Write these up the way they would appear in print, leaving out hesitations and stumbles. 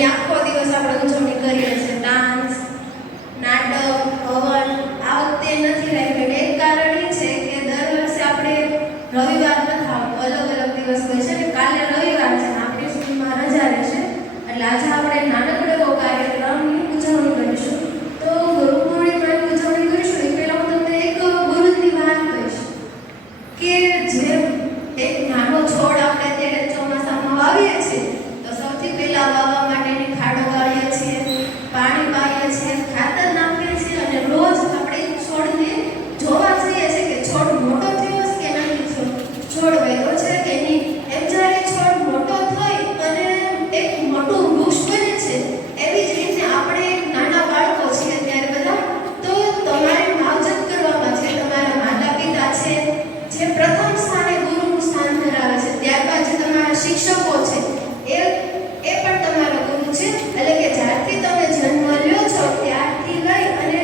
એની આખો દિવસ આપણે ઉજવણી કરીએ છીએ. ડાન્સ, નાટક, હવન આ વખતે નથી રાખ્યું. એક કારણ એ છે કે દર વર્ષે આપણે રવિવાર નથી આવતો, અલગ અલગ દિવસ હોય છે. કાલે રવિવાર છે, આપણી સ્કૂલમાં રજા રહેશે, એટલે આજે આપણે નાનકડો એવો કાર્યક્રમની ઉજવણી કરીશું. તો ગુરુ પૂર્ણિમાની ઉજવણી કરીશું એ પહેલાં હું તમને એક ગુરુની વાત કહીશ કે જે એક નાનો છોડ આપણે અત્યારે ચોમાસામાં વાવીએ છીએ, તો સૌથી પહેલાં વાવવા માટેની ખાડો વાળીએ છીએ, પાણી પાઈએ છીએ, ખાતર નાખીએ છીએ અને રોજ આપણે છોડને જોવા જઈએ છીએ કે છોડ મોટો થયો છે કે નથી થયો, છોડ વધ્યો છે કે નહીં. એમ જ્યારે છોડ મોટો થઈ અને એક મોટું વૃક્ષ બને છે, એવી જ રીતે આપણે નાના બાળકો છીએ ત્યારે બધા, તો તમારે માવજત કરવામાં છે. તમારા માતા પિતા છે જે પ્રથમ સ્થાને ગુરુનું સ્થાન ધરાવે છે, ત્યારબાદ જે તમારા શિક્ષકો છે એ પણ તમારા ગુરુ છે. એટલે કે જ્યારથી તમે જન્મ લ્યો છો ત્યારથી લઈ અને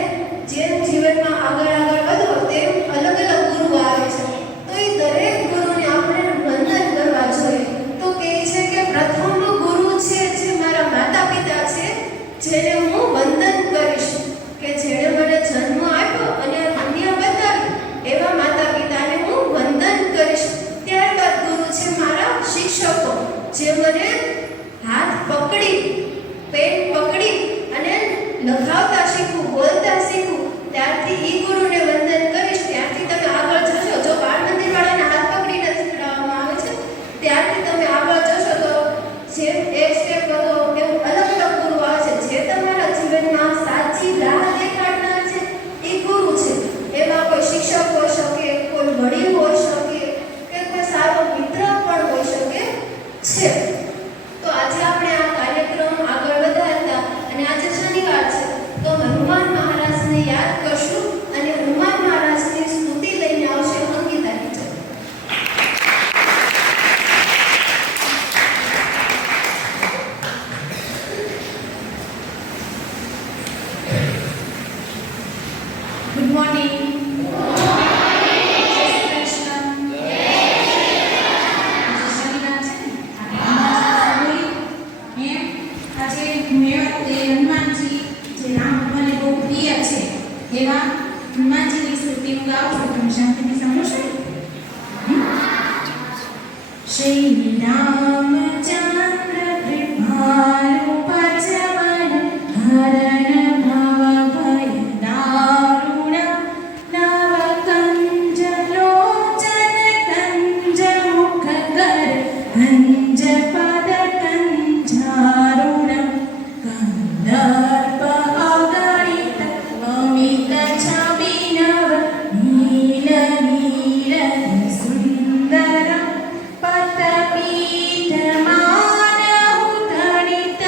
જેમ જીવનમાં આગળ વધો તેમ અલગ અલગ ગુરુ આવે છે. તો એ દરેક ગુરુને આપણે વંદન કરવા જોઈએ. તો કહે છે કે પ્રથમ ગુરુ છે જે મારા માતા પિતા છે, જેને હું વંદન કરીશ, કે જેણે મને જન્મ આપ્યો અને અન્ય બતાવ્યું એવા માતા પિતાને હું વંદન કરીશ. ત્યારબાદ ગુરુ છે મારા શિક્ષકો, જે મને હાથ પકડી, પેન પકડી અને લખાવતા શીખવું, બોલતા શીખવું, ત્યારથી ઈ ગુરુને વંદન કરીશ. ત્યારથી તમે આગળ જશો. જો બાળ મંદિર વાળાને હાથ પકડીને શીખવાડવામાં આવે છે, ત્યારથી તમે આગળ જશો તો જે એક સ્ટેપ કરો એવું અલગ અલગ ગુરુ આવે છે. જે તમારા જીવનમાં સાચી રાહ દેખાડનાર છે એ ગુરુ છે. એમાં કોઈ શિક્ષક હોઈ શકે, કોઈ વડીલ હોઈ શકે કે કોઈ સારો મિત્ર પણ હોઈ શકે છે. તો આજે આપણે આ કાર્યક્રમ આગળ વધારતા અને આજે શનિવાર છે તો હનુમાન મહારાજને યાદ કરશું અને હનુમાન મહારાજની સ્તુતિ લઈને આવશે અંકિતા ટીચર. Good morning. એવા હનુમાનજીની સ્તુતિનું ગાવ છો, તમે શાંતિથી સાંભળશો. શ્રી રામચંદ્ર કૃપાલુ પચવન હરણ ભવ ભય દારુણ નવ કંજ લોચન કંજ મુખ કર કંજ પદ કંજારુણ કંદર્પ અગણિત અમિત છબિનવ નીલ નીલ સુંદર પતપીઠ માનહુ તડિત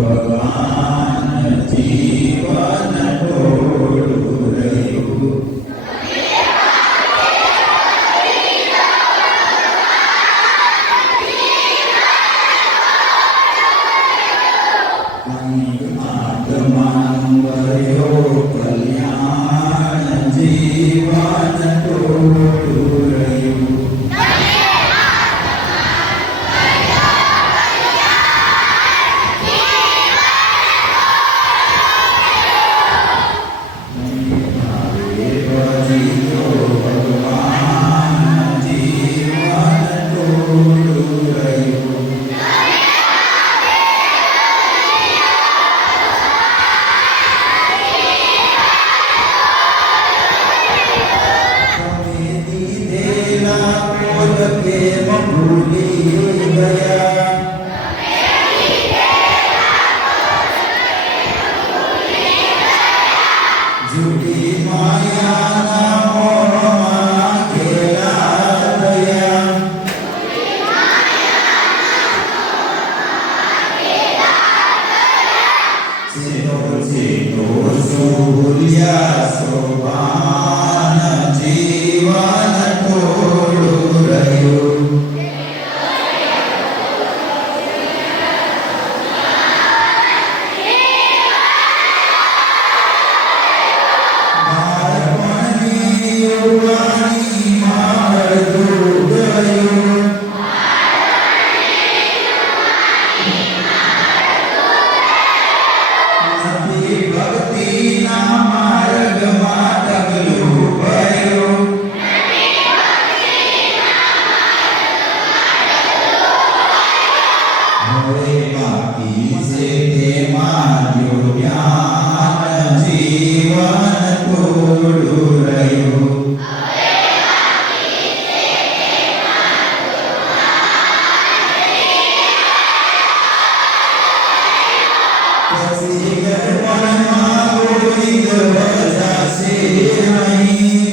ભગવાન જીવન ટોળું રહ્યું. આત્માનું વર્યો કલ્યાણ જીવન ટોળું રહ્યું. ભગવાન જીવન ટોળું રહ્યું. તમે દીધેલા પોત કેમ ભૂલી ગયા? જૂઠી માયાના મોહમાં ઘેરાયા. ચેતો શું ભૂલ્યા સોપાન જીવન ટોળું રહ્યું. બાળપણની યુવાનીમાં અડધું ગયું. નથી ભક્તિના માર્ગમાં ડગલું ભર્યું. હવે બાકી છે તેમાં જો જ્ઞાન જીવન ટોળું રહ્યું. પછી ગર્ભમાં કોઈ ગભરાશે નહીં.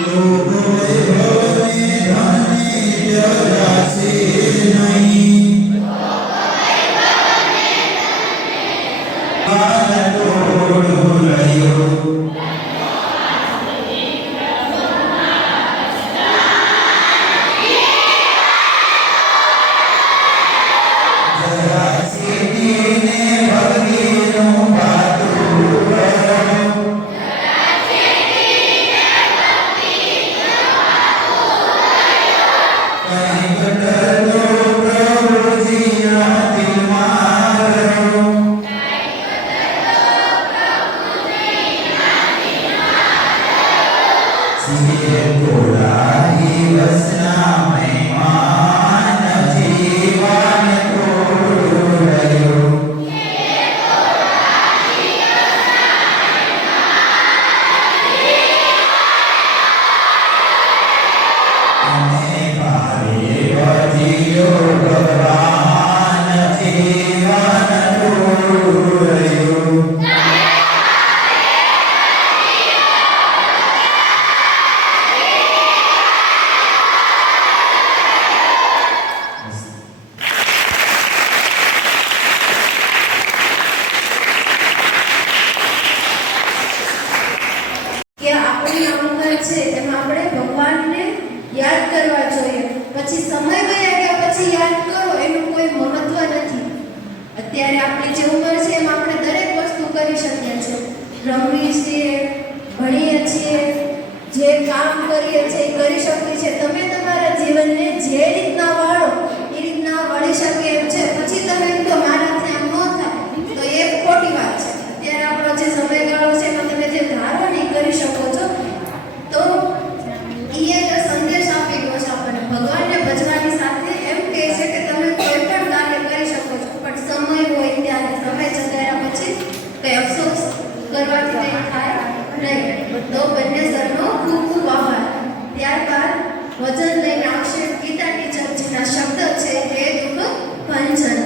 લોભ વૈભવને ધનને જરાશે નહીં. જીવન ટોળું રહ્યું. સીધીને ભગીનું ભાતું રહ્યું. કંઈ ઘટતો પ્રભુજીના દિલમાં રહ્યું. છીએ થોડા દિવસના મહેમાન જીવન ટોળું રહ્યું. અને ભારે વજીયો ભગવાન જીવન ટોળું રહ્યું. કે આપણી ઉંમર છે એમાં આપણે ભગવાનને યાદ કરવા જોઈએ. પછી સમય ગયા ગયા પછી યાદ કરો એનું કોઈ મહત્વ નથી. અત્યારે આપણી જે ઉંમર છે એમાં આપણે દરેક વસ્તુ કરી શકીએ છીએ. રમવી છીએ, ભણીએ છીએ, જે કામ કરીએ છીએ એ કરી શકીએ છીએ. તમે તમારા જીવનને જે રીતના વાળો એ રીતના વળી શકે એમ છે. પછી તમે એમ તો મારાથી આમ ન થાય તો એ ખોટી વાત છે. અત્યારે આપણો જે સમયગાળો છે એમાં તમે જે ધારો ને એ કરી શકો છો. તો એ એક સંદેશ આપી ગયો છે આપણને. ભગવાનને ભજવાની સાથે એમ કહે છે કે તમે કોઈ પણ કાર્ય કરી શકો છો, પણ સમય હોય ત્યારે, સમય જગ્યા પછી કઈ અફસોસ કરવાથી કંઈ થાય નહીં. તો બંને સરનો ખૂબ ખૂબ આભાર. ત્યારબાદ વચન લઈને આવશે ગીતા ટીચરજીના શબ્દ છે હે દુઃખ ભંજન.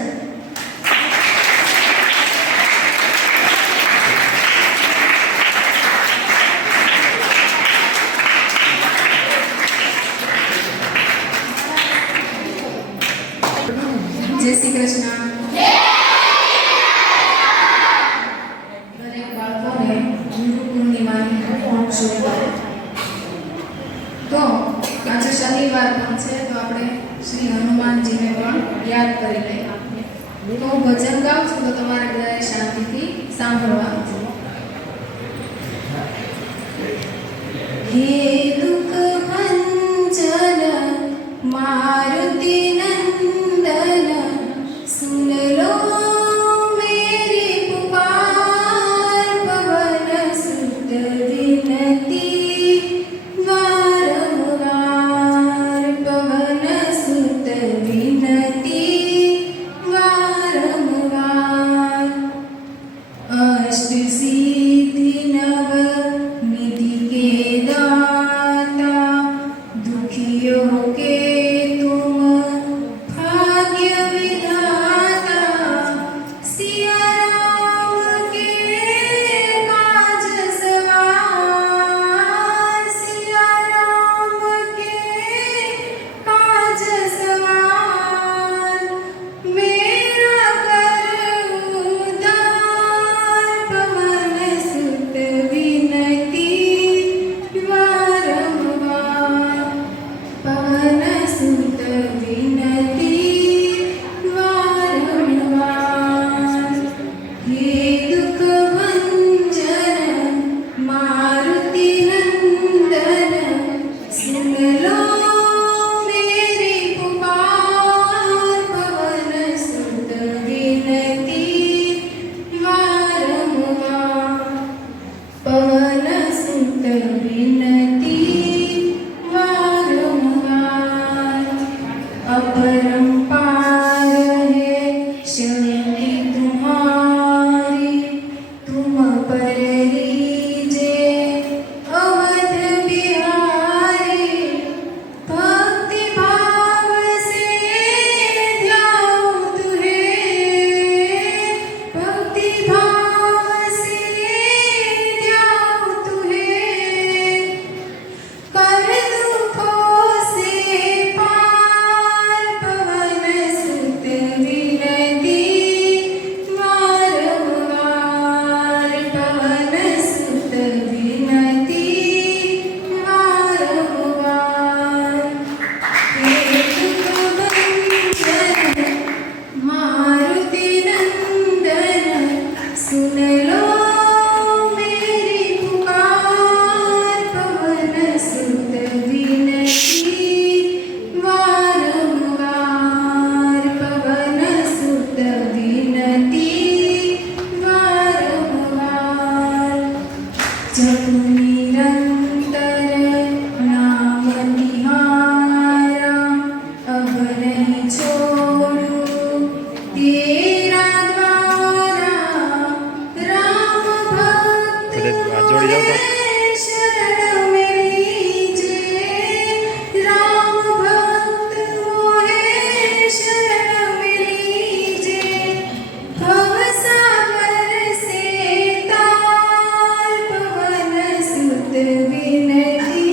જય શ્રી કૃષ્ણ. દરેક બાળકોને ગુરુ પૂર્ણિમાની ખૂબ શુભકામનાઓ. તો આજે શનિવાર પણ છે, તો આપણે શ્રી હનુમાનજીને પણ યાદ કરી લઈએ. તો હું ભજન ગાઉં છું, તો તમારે બધાએ શાંતિથી સાંભળવાનું છે. હે દુઃખ ભંજન મારુતિ નંદન સુન લો મેરી પુકાર પવન સુત વિનતી વારંવાર પવન સુત વિનતી વારંવાર અષ્ટ સિદ્ધિ નવ નિધિ के दाता दुखियों के तुम भाग्य विधाता सिया राम के काज सवार सिया राम के काज सवार मेरा कर उद्धार पवन सुत विनती वारंवार पवन सुत विनती वारंवार हे दुख भंजन मारुति नंदन सुन लो मेरी पुकार पवन सुत विनती वारंवार पवन सुत विनती वारंवार अपरंपार है शक्ति तुम्हारी तुम पर लीजे अवध बिहारी भक्ति भाव से ध्याऊं तुम्हें भक्ति भाव से ध्याऊं तुम्हें कर दुखों से पार पवन सुत विनती वारंवार पवन सुत विनती वारंवार हे दुख भंजन मारुति नंदन सुन लो मेरी पुकार पवन सुत विनती वारंवार पवन सुत विनती वारंवार जप निरंतर नाम निहारा अब नहीं छोड़ू तेरा द्वारा राम भक्त शरण में लीजे राम भक्त मोहे शरण में लीजे भव सागर से तार पवन सुत विनती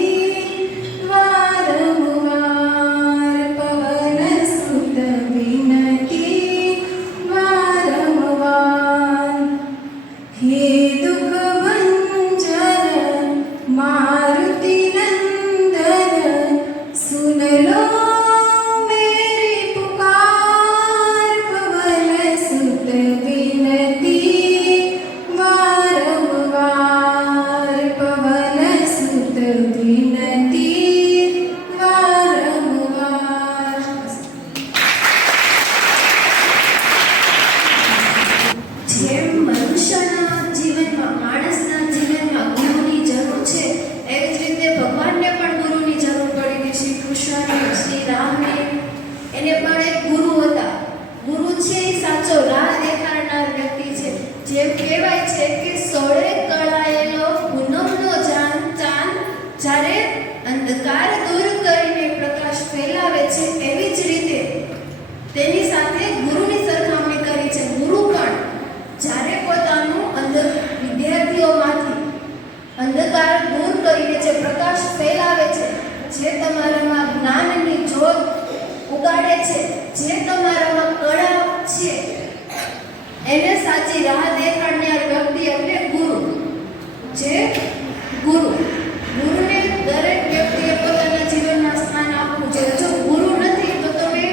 वारंवार पवन सुत विनती वारंवार हे दुख भंजन मारुति नंदन सुन लो मेरी पुकार पवन सुत विनती वारंवार पवन सुत विनती वारंवार જેમ મનુષ્યના જીવનમાં માણસના જીવનમાં ગુરુની જરૂર છે, એવી જ રીતે ભગવાનને પણ ગુરુની જરૂર પડી હતી. શ્રી કૃષ્ણને, શ્રી રામને, એને પણ એક ગુરુ હતા. ગુરુ છે એ સાચો રાહ દેખાડનાર વ્યક્તિ છે. જેમ કહેવાય છે કે સોળે કળાયેલો પૂનમનો ચાંદ જ્યારે અંધકાર દૂર કરીને પ્રકાશ ફેલાવે છે, એવી જ રીતે તેની સાથે ગુરુની સરખામણી કરી છે. ગુરુ પણ જ્યારે પોતાનું વિદ્યાર્થીઓમાંથી અંધકાર દૂર કરીને જે પ્રકાશ ફેલાવે છે, જે તમારામાં જ્ઞાનની જ્યોત ઉગાડે છે, જે તમારામાં કળા સાચી રાહ દેખાડનાર વ્યક્તિ એટલે ગુરુ. જે ગુરુને દરેક વ્યક્તિએ પોતાના જીવનમાં સ્થાન આપવું જોઈએ. જો ગુરુ નથી તો તમે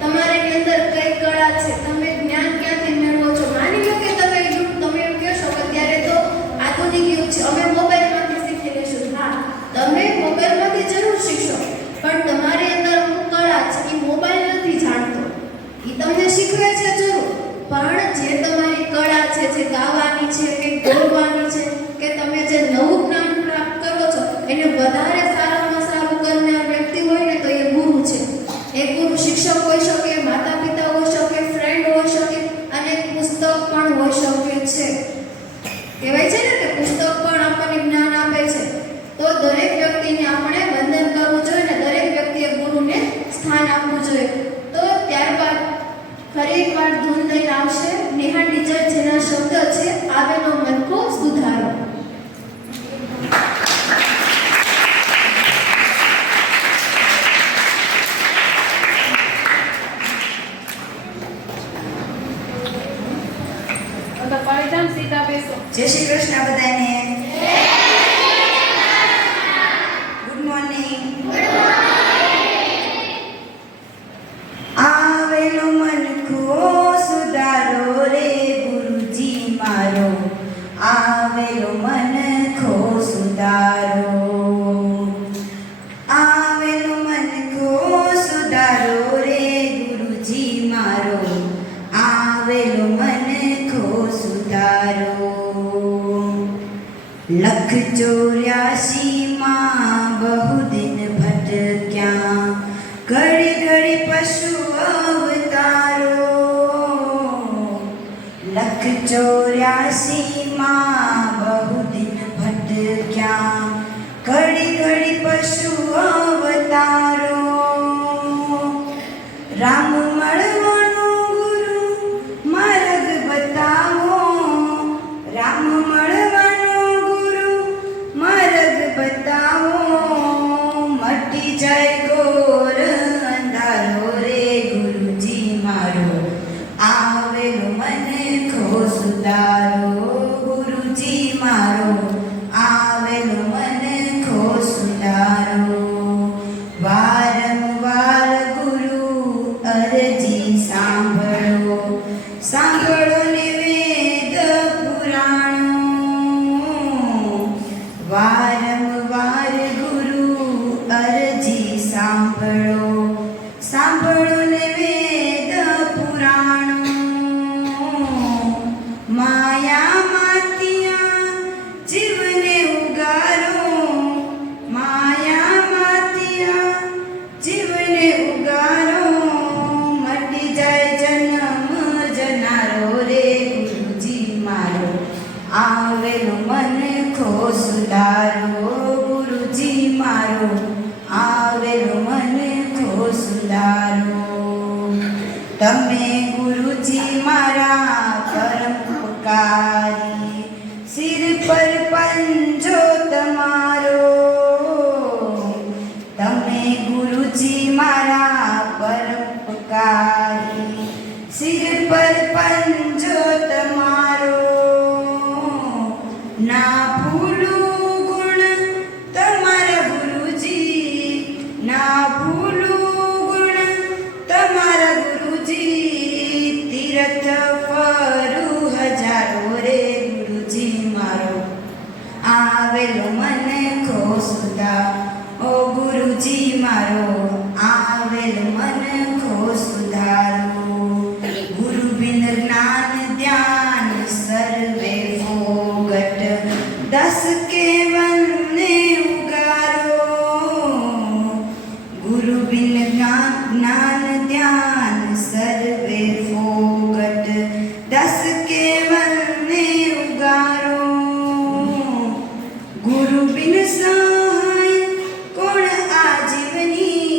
તમારી અંદર કઈ કળા છે, તમે જ્ઞાન ક્યાંથી મેળવો છો? માની લો કે તમે એમ કહેશો કે અત્યારે તો આધુનિક યુગ છે, અમે મોબાઈલમાંથી શીખી લઈશું. હા, તમે મોબાઈલમાંથી જરૂર શીખશો, પણ તમારી અંદર અમુક કળા છે એ મોબાઈલ નથી જાણતો, એ તમને શીખવે છે જરૂર. પણ જે તમારી કળા છે, જે ગાવાની છે કે બોલવાની છે, કે તમે જે નવું જ્ઞાન પ્રાપ્ત કરો છો, એને વધારે સારામાં સારું કરનાર વ્યક્તિ હોય ને તો એ ગુરુ છે. એ ગુરુ શિક્ષક હોઈ શકે, માતા પિતા હોઈ શકે, ફ્રેન્ડ હોઈ શકે, અને પુસ્તક પણ હોઈ શકે છે. કહેવાય છે ને કે પુસ્તક પણ આપણને જ્ઞાન આપે છે. તો દરેક વ્યક્તિને આપણે વંદન કરવું જોઈએ ને દરેક વ્યક્તિએ ગુરુને સ્થાન આપવું જોઈએ. તો ત્યારબાદ ફરી એકવાર ધૂન લઈને આવશે નેહા ટીચર, જેના શબ્દ છે આવેલો મન કો સુધારો. જય શ્રી કૃષ્ણ બધાને. Good morning. આવેલો મનખો સુધારો રે ગુરુજી મારો, આવેલો મનખો સુધારો, આવેલો મનખો સુધારો રે ગુરુજી મારો, આવેલો મનખો સુધારો. લખ 84 માં બહુ દિન ભટક્યા, ઘડી ઘડી પશુ અવતારો. લખ 84 માં બહુ દિન ભટક્યા, ઘડી ઘડી પશુ અવતારો. રામ મળવાનો ગુરુ માર્ગ બતાવો, રામ મળવાનો ગુરુ માર્ગ બતાવો. મટી જાય ઘોર અંધારો રે ગુરુજી મારો, આવેલો મનખો સુધારો. ગુરુજી મારો, આવેલો મનખો સુધારો. વારંવાર ગુરુ અરજી સાંભળો, સાંભળો ને વેદ પુરાણો. વારંવાર ગુરુ અરજી સાંભળો, સાંભળો ને વેદ પુરાણો. માયા માતિયા જીવને ઉગારો, માયા માતિયા જીવને ઉગારો. મટી જાય જન્મ જનારો રે ગુરુજી મારો, આવેલો મનખો સુધારો. ગુરુજી મારો, આવેલો મનખો સુધારો. તમે ગુરુજી મારા પરમ ઉપકારી, સિર પર પંજો તમારો. તમે ગુરુજી મારા પરમ ઉપકારી, સિર પર પંજો તમારો. ના ભૂલું ગુણ તમારા ગુરુજી, ના ભૂલું ગુણ તમારા ગુરુજી. તીર્થ ફરું હજારો રે ગુરુજી મારો, આવેલો મનખો સુધારો. ઓ ગુરુજી મારો, આવેલો મનખો સુધારો. ગુરુ બિન જ્ઞાન ધ્યાન સર્વે ફોગટ, 10 કેવલને ઉગારો. ગુરુ બિન જ્ઞાન ધ્યાન સર્વે ફોગટ, 10 કેવલને ઉગારો. ગુરુ બિન સહાય કોણ આજીવની,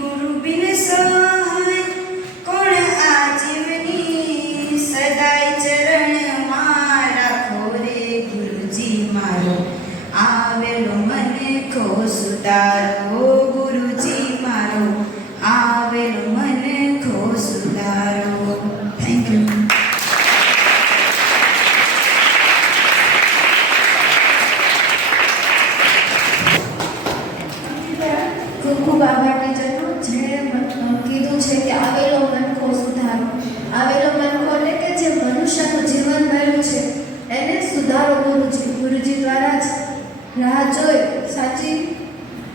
ગુરુ બિન સહાય કોણ આજીવની. સદાય ચરણમાં રાખો રે ગુરુજી મારો, આવેલો મનખો સુધારો. ગુરુજી મારો, આવેલો મનખો જોઈ સાચી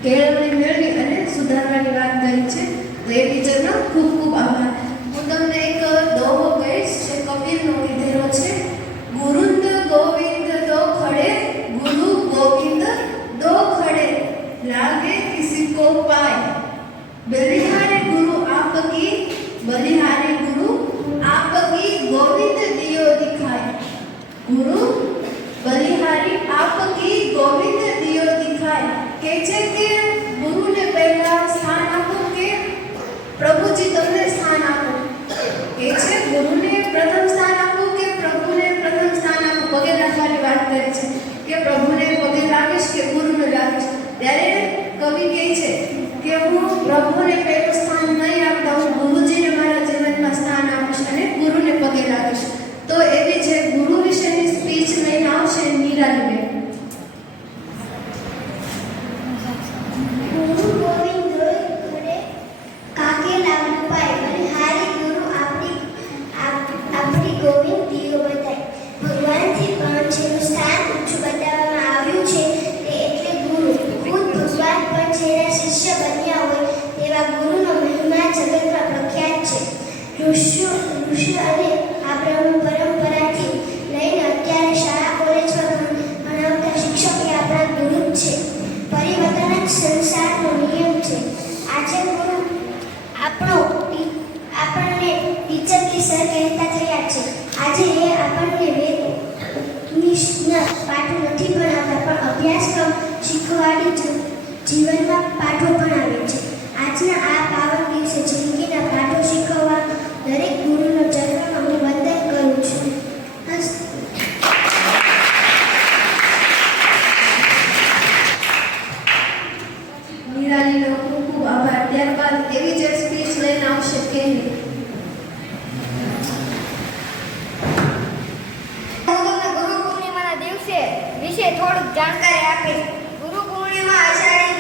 કેળવણી મેળવી અને સુધારવાની વાત કરી છે. તો એ ટીચરનો ખૂબ ખૂબ આભાર. હું તમને એક દોહો કહીશ જે કબીરનો કીધેલો છે. ગુરુંદ ગોવિંદ દો ખડે, ગુરુ ગોવિંદ दो खड़े, लागे किसी को पाए, बलिहारी गुरु आपकी, बलिहारी गुरु आपकी गोविंद दियो दिखाए. गुरु बलिहारी आपकी गोविंद दियो दिखाए. કે છે કે ગુરુને પહેલા સ્થાન આપો કે પ્રભુજી તમને સ્થાન આપો. કે છે ગુરુને પ્રથમ સ્થાન આપો કે પ્રભુને પ્રથમ સ્થાન આપો. પગે રાખવાની વાત કરી છે કે પ્રભુને પગે લાગીશ કે ગુરુને લાગીશ. ત્યારે કવિ કહે છે કે હું પ્રભુને પહેલું સ્થાન નહીં આપતા, હું ગુરુજીને મારા જીવનમાં સ્થાન આપીશ અને ગુરુને પગે લાગીશ. તો એવી જે ગુરુ વિશેની સ્પીચ લઈને આવશે નિરાલીબેન. गुरु गोविंद दो खड़े, काके लागू पाए, बलिहारी गुरु आपकी गोविंद दियो बताए. ભગવાનથી પણ જેનું સ્થાન ઊંચું બતાવવામાં આવ્યું છે તે એટલે ગુરુ. ખુદ ભગવાન પણ જેના શિષ્ય બન્યા હોય તેવા ગુરુનો મહિમા જગતમાં પ્રખ્યાત છે. ઋષિ અને આ બ્રહ્મ પરંપરાથી લઈને અત્યારે શાળા કોલેજમાં ભણાવતા શિક્ષક એ આપણા ગુરુ જ છે. પરિવર્તન જ સંસારનો નિયમ છે. આજે ગુરુ આપણને ટીચર કે સર કહેતા થયા છે. આજે એ આપણને પાઠો નથી ભણાવતા પણ અભ્યાસક્રમ શીખવાડી જીવનમાં પાઠો ભણાવે છે. આજના આ પાવન દિવસે જિંદગીના પાઠો શીખવવા દરેક ગુરુનો ચરણોમાં હું વંદન કરું છું. નિરાલીનો ખૂબ ખૂબ આભાર. ત્યારબાદ એવી જે સ્પીચ લઈને આવશે કે વિશે થોડુંક જાણકારી આપીશ. ગુરુ પૂર્ણિમા અષાઢી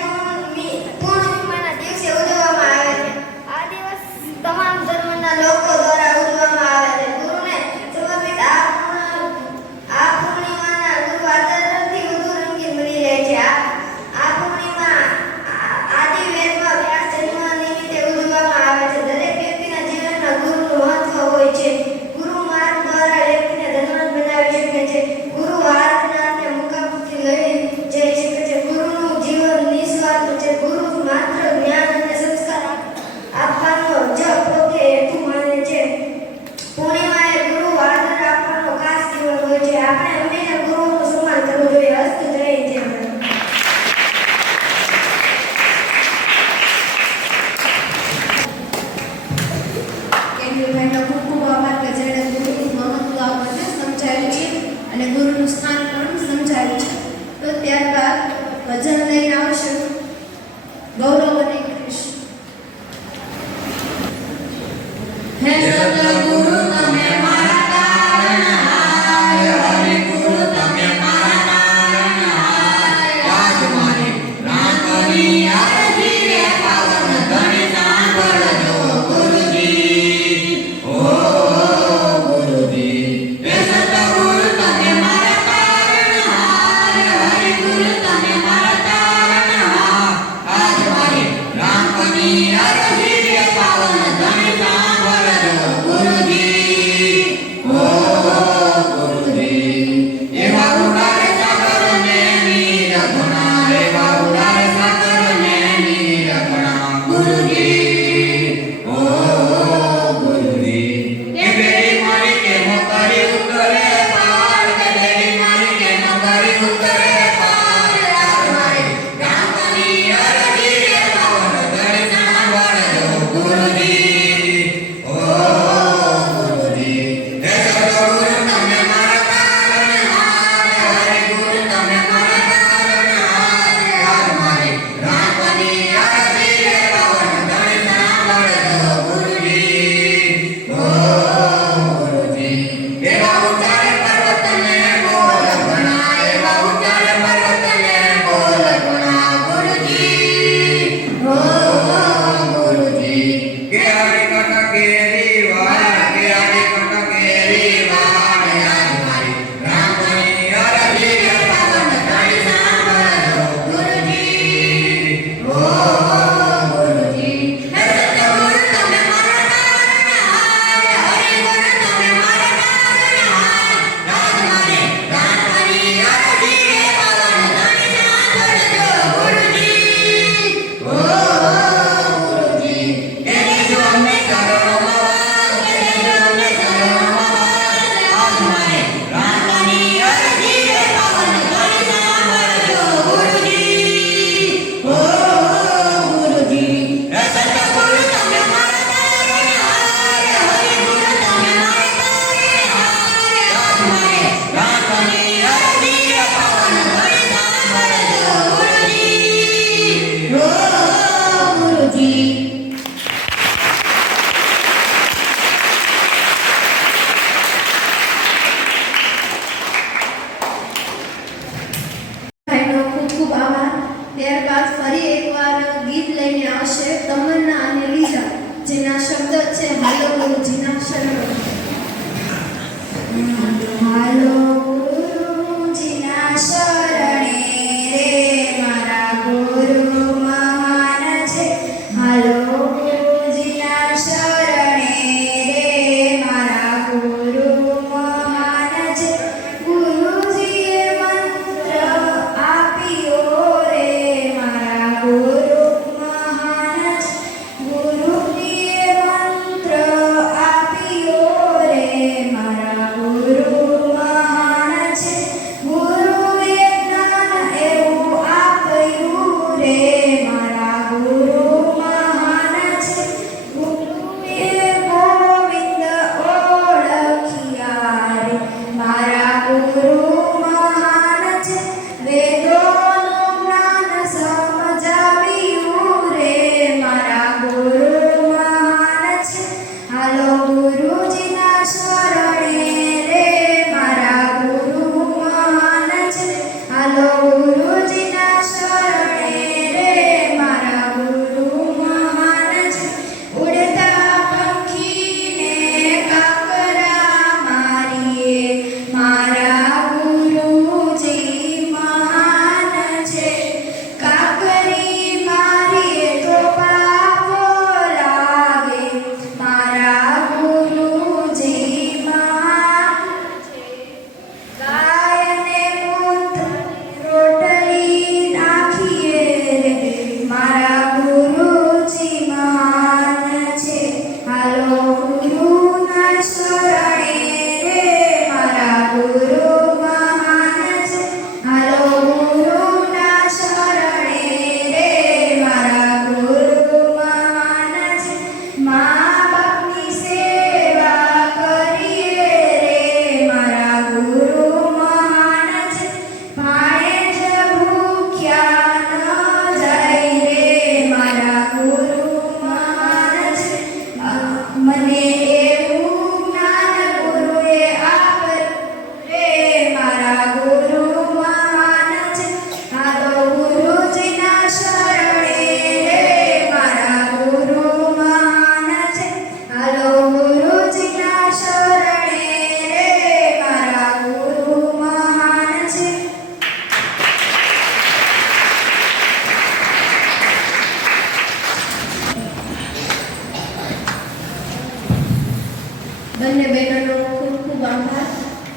બંને બહેનોનો ખૂબ ખૂબ આભાર.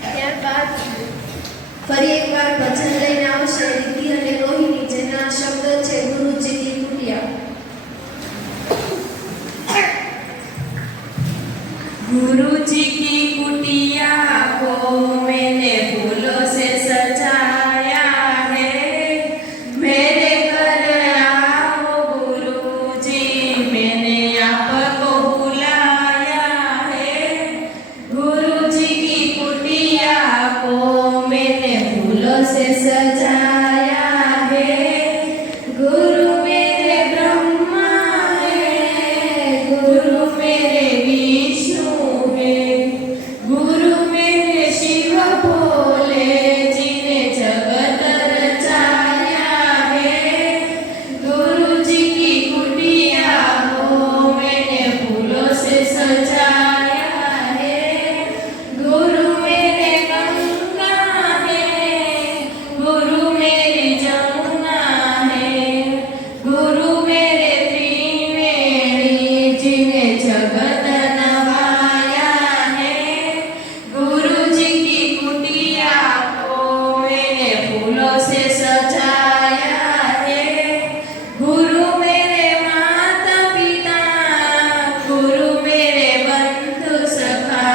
ત્યારબાદ ફરી એકવાર ભજન લઈને આવશે રિદ્ધિ અને રોહિણી, જેના શબ્દ છે ગુરુજી કી કુટિયા. गुरुजी की कुटिया को मैंने फूलों से सजाया है, मेरे घर आओ गुरुजी, मैंने आपको बुलाया है. गुरुजी की कुटिया को मैंने फूलों से सजाया है, गुरु मेरे ब्रह्मा है, गुरु मेरे विष्णु है, गुरु मेरे शिव भोले, जिन्हें जगत रचाया है. गुरुजी की कुटिया को मैंने फूलों से सजाया है, गुरु मेरे गंगा है, गुरु मेरी जमुना है, गुरु मेरे त्रिवेणी, जिन्हें जगत नवाया है. गुरुजी की कुटिया को मैंने फूलों से सजाया है, गुरु मेरे माता पिता, गुरु मेरे बंधु सखा,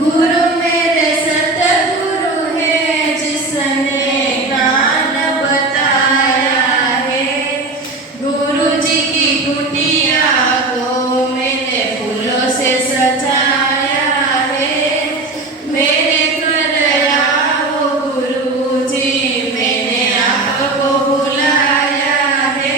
गुरु मेरे सतगुरु है, जिसने ज्ञान बताया है. गुरुजी की कुटिया को मैंने फूलों से सजाया है, मेरे घर आओ गुरुजी, मैंने आपको बुलाया है.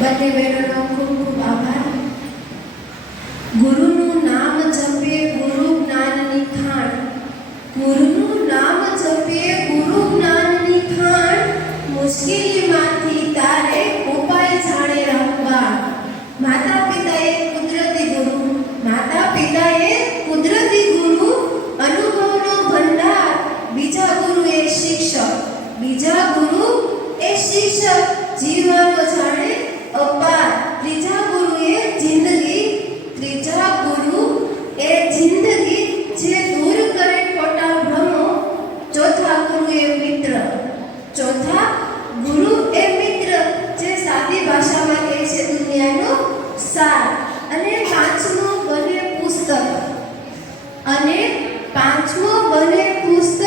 બંને બહેનોનો ખૂબ ખૂબ આભાર. ગુરુનું નામ જપે ગુરુ જ્ઞાનની ખાણ, ગુરુનું નામ જપે ગુરુ જ્ઞાનની ખાણ, મુશ્કેલીમાંથી તારે ઉપાય જાણે રમવા. માતા પિતાએ કુદરતી ગુરુ, માતા પિતાએ કુદરતી ગુરુ, અનુભવનો ભંડાર. બીજા ગુરુ એ શિક્ષક, બીજા ગુરુ એ શિક્ષક, જીવવાનો જાણે અપાર. ત્રીજા ગુરુ એ જિંદગી, ત્રીજા ગુરુ એ જિંદગી, જે દૂર કરે ખોટા ભ્રમો. ચોથા ગુરુ એ મિત્ર, ચોથા ગુરુ એ મિત્ર, જે સાદી ભાષામાં કહે છે દુનિયાનો સાર. અને પાંચમો બને પુસ્તક, અને પાંચમો બને પુસ્તક,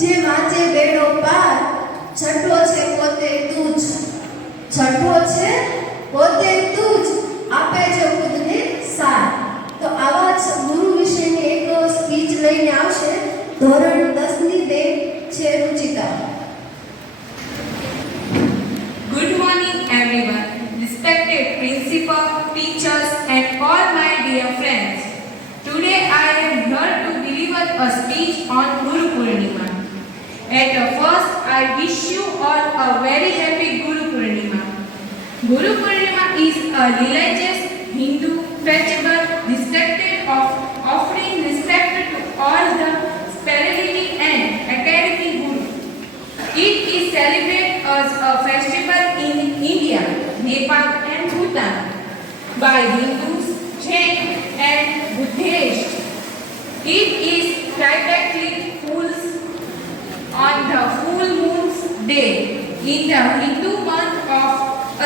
જે વાંચે બેડો પાર. છઠ્ઠો છે પોતે તું જ, છઠ્ઠો છે પોતે તું જ, આપે છે ખુદને સાર. તો આવા જ ગુરુ વિશેની એક સ્પીચ લઈને આવશે ધોરણ 10ની બેન છે Ruchita. Good morning everyone, respected principal, teachers and all my dear friends. Today I am here to deliver a speech on Guru Purnima. At first I wish you all a very happy Guru Purnima. Guru Purnima is a religious Hindu festival respected of offering respect to all the spirituality and academic Guru. It is celebrated as a festival in India, Nepal and Bhutan by Hindus, Jain and Buddhists. It is typically falls on the full moon's day in the Hindu month of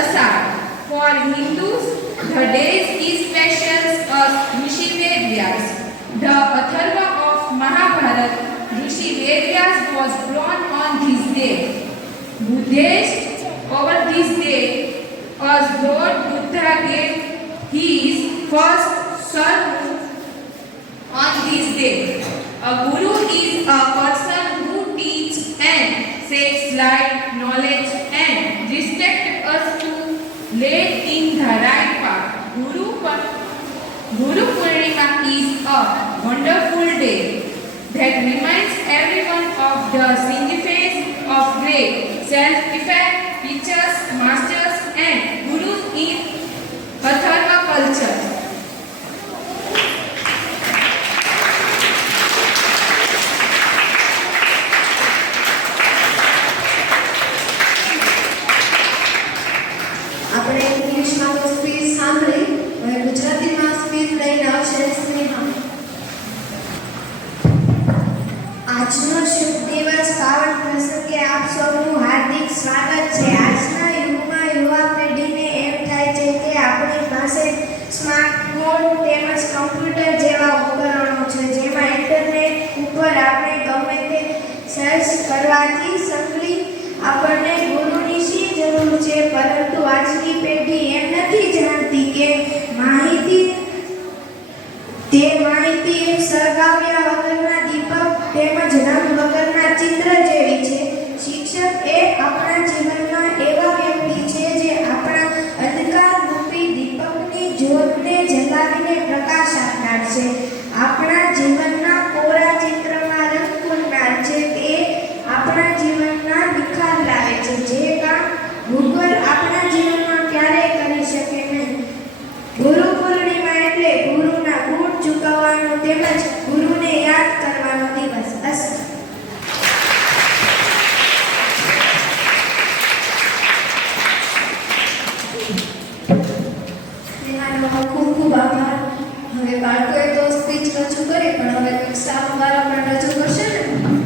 Asad. For Hindus, the day is special as Rishi Vedyas. The Atharva of Mahabharata, Rishi Vedyas was born on this day. Buddhists over this day, as Lord Buddha gave his first sermon on this day. A guru is a person who teaches and sheds light, knowledge and instructs us to lead in the right path. Guru Purnima is a wonderful day that reminds everyone of the significance of great self-effect teachers, masters and gurus in Atharva culture. આજનો શુભ દિવસ પાવન પ્રસંગે આપ સૌનું હાર્દિક સ્વાગત છે. આજના યુગમાં યુવા પેઢીને એમ થાય છે કે આપણી પાસે સ્માર્ટફોન તેમજ કમ્પ્યુટર જેવા ઉપકરણો છે જેમાં ઇન્ટરનેટ ઉપર આપણે ગમે તે સર્ચ કરવાથી સગળી આપણને ગુરુની શી જરૂર છે. પરંતુ આજની પેઢી એમ નથી જાણતી કે માહિતી એક સળગાવ્યા વગરના દીપક તેમજ રંગ વગરના ચિત્ર જેવી છે. શિક્ષક એ આપણા જીવનમાં એવા વ્યક્તિ છે જે આપણા અંધકાર રૂપી દીપકની જ્યોતને જલાવીને પ્રકાશ આપનાર છે. આપણા જીવનના કોરા ચિત્રમાં રંગ પૂરનાર છે. તે આપણા જીવનના નિખાર લાવે છે જે કામ ભૂગોળ આપણા જીવનમાં ક્યારેય કરી શકે નહીં. ગુરુ પૂર્ણિમા એટલે ગુરુના ગુણ ચૂકવવાનો તેમજ ગુરુને યાદ કરવાનો દિવસ. અસ્તુ. સ્નેહાનો ખૂબ ખૂબ આભાર. હવે બાળકોએ તો સ્પીચ રજૂ કરી પણ હવે કંઈક સ્ટાફવાળા પણ રજૂ કરશે ને,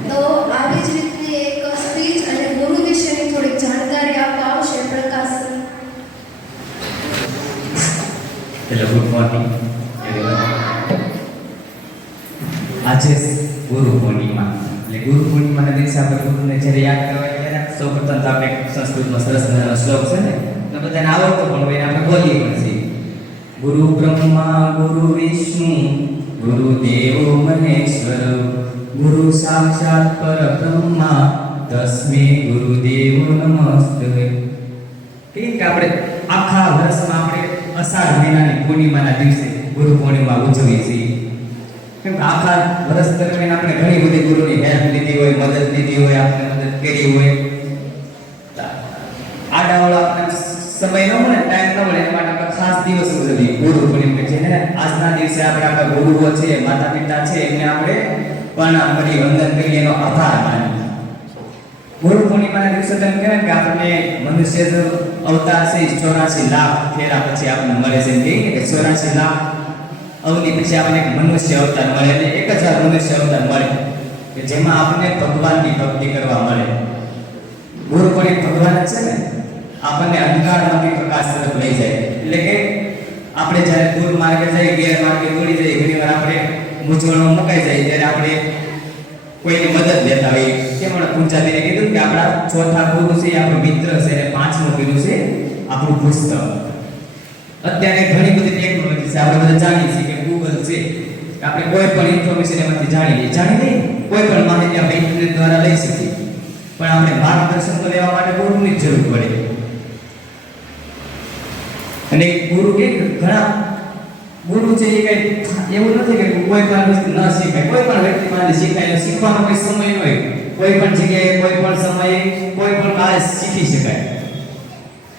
તો આવી જ રીતની એક સ્પીચ અને ગુરુ વિશેની થોડીક જાણકારી આપવા આવશે Prakash. Hello, good morning everyone. આજે ગુરુ પૂર્ણિમા એટલે ગુરુ પૂર્ણિમાના દિવસે આપણે ગુરુને જ્યારે યાદ કરવા ત્યારે સૌપ્રથમ તો આપણે સંસ્કૃતમાં સરસ મજાનો શ્લોક છે ને તો બધાને આવડતો પણ હોય આપણે બોલીએ પણ છીએ. ગુરુ બ્રહ્મા ગુરુ વિષ્ણુ ગુરુ દેવો મહેશ્વર ગુરુ સાક્ષાત પરબ્રહ્મા તસ્મૈ ગુરુદેવો નમસ્તે. કે આપણે આખા વર્ષમાં આપણે અષાઢ મહિનાની પૂર્ણિમાના દિવસે ગુરુ પૂર્ણિમા ઉજવીએ છીએ. કેમ કે આખા વર્ષ દરમિયાન આપણે ઘણી બધી ગુરુની હેલ્પ લીધી હોય, મદદ લીધી હોય, આપણે મદદ કરી હોય. આડાવાળો આપણે સમય ન મળે, ટાઈમ ન મળે, એ માટે આપણે ખાસ દિવસ ઉજવીએ ગુરુ પૂર્ણિમા. જેને આજના દિવસે આપણે આપણા ગુરુઓ છે, માતા પિતા છે, એમને આપણે પ્રણામ કરી વંદન કરી એનો આભાર માનીએ. ગુરુ પૂર્ણિમાના દિવસે તેમ કહેવાય કે આપણને મનુષ્ય જો અવતાર છે 84 લાખ ફેરા પછી આપણને મળે છે. કે 84 લાખ અવની પછી આપણને એક મનુષ્ય અવતાર મળે એટલે 1000 મનુષ્ય અવતાર મળે કે જેમાં આપણને ભગવાનની ભક્તિ કરવા મળે. ગુરુ પણ એક ભગવાન છે ને, આપણને અંધકારમાંથી પ્રકાશ તરફ લઈ જાય. એટલે કે આપણે જ્યારે દૂર માર્ગે જઈએ, ગેર માર્ગે દોડી જઈએ, ઘણીવાર આપણે મૂંઝવણમાં મુકાઈ જાય ત્યારે આપણે કોઈની મદદ લેતા હોઈએ. કેમ પૂંજાબેને કીધું કે આપણા ચોથા ગુરુ છે આપણો મિત્ર છે અને પાંચમો ગુરુ છે આપણું પુસ્તક. અત્યારે ઘણી બધી ટેકનોલોજી છે, આપણે બધા જાણીએ છીએ કે ગૂગલ છે, આપણે કોઈ પણ ઇન્ફોર્મેશન એમાંથી જાણી લઈએ કોઈ પણ માહિતી આપણે ઇન્ટરનેટ દ્વારા લઈ શકીએ. પણ આપણે માર્ગદર્શન તો લેવા માટે ગુરુની જ જરૂર પડે. અને ગુરુ કે ઘણા ગુરુ છે એ કઈ એવું નથી કે કોઈ પણ વસ્તુ ન શીખાય. કોઈ પણ વ્યક્તિ પાસે શીખાય, શીખવાનો કોઈ સમય ન હોય. કોઈ પણ જગ્યાએ કોઈ પણ સમયે કોઈ પણ કાલે શીખી શકાય.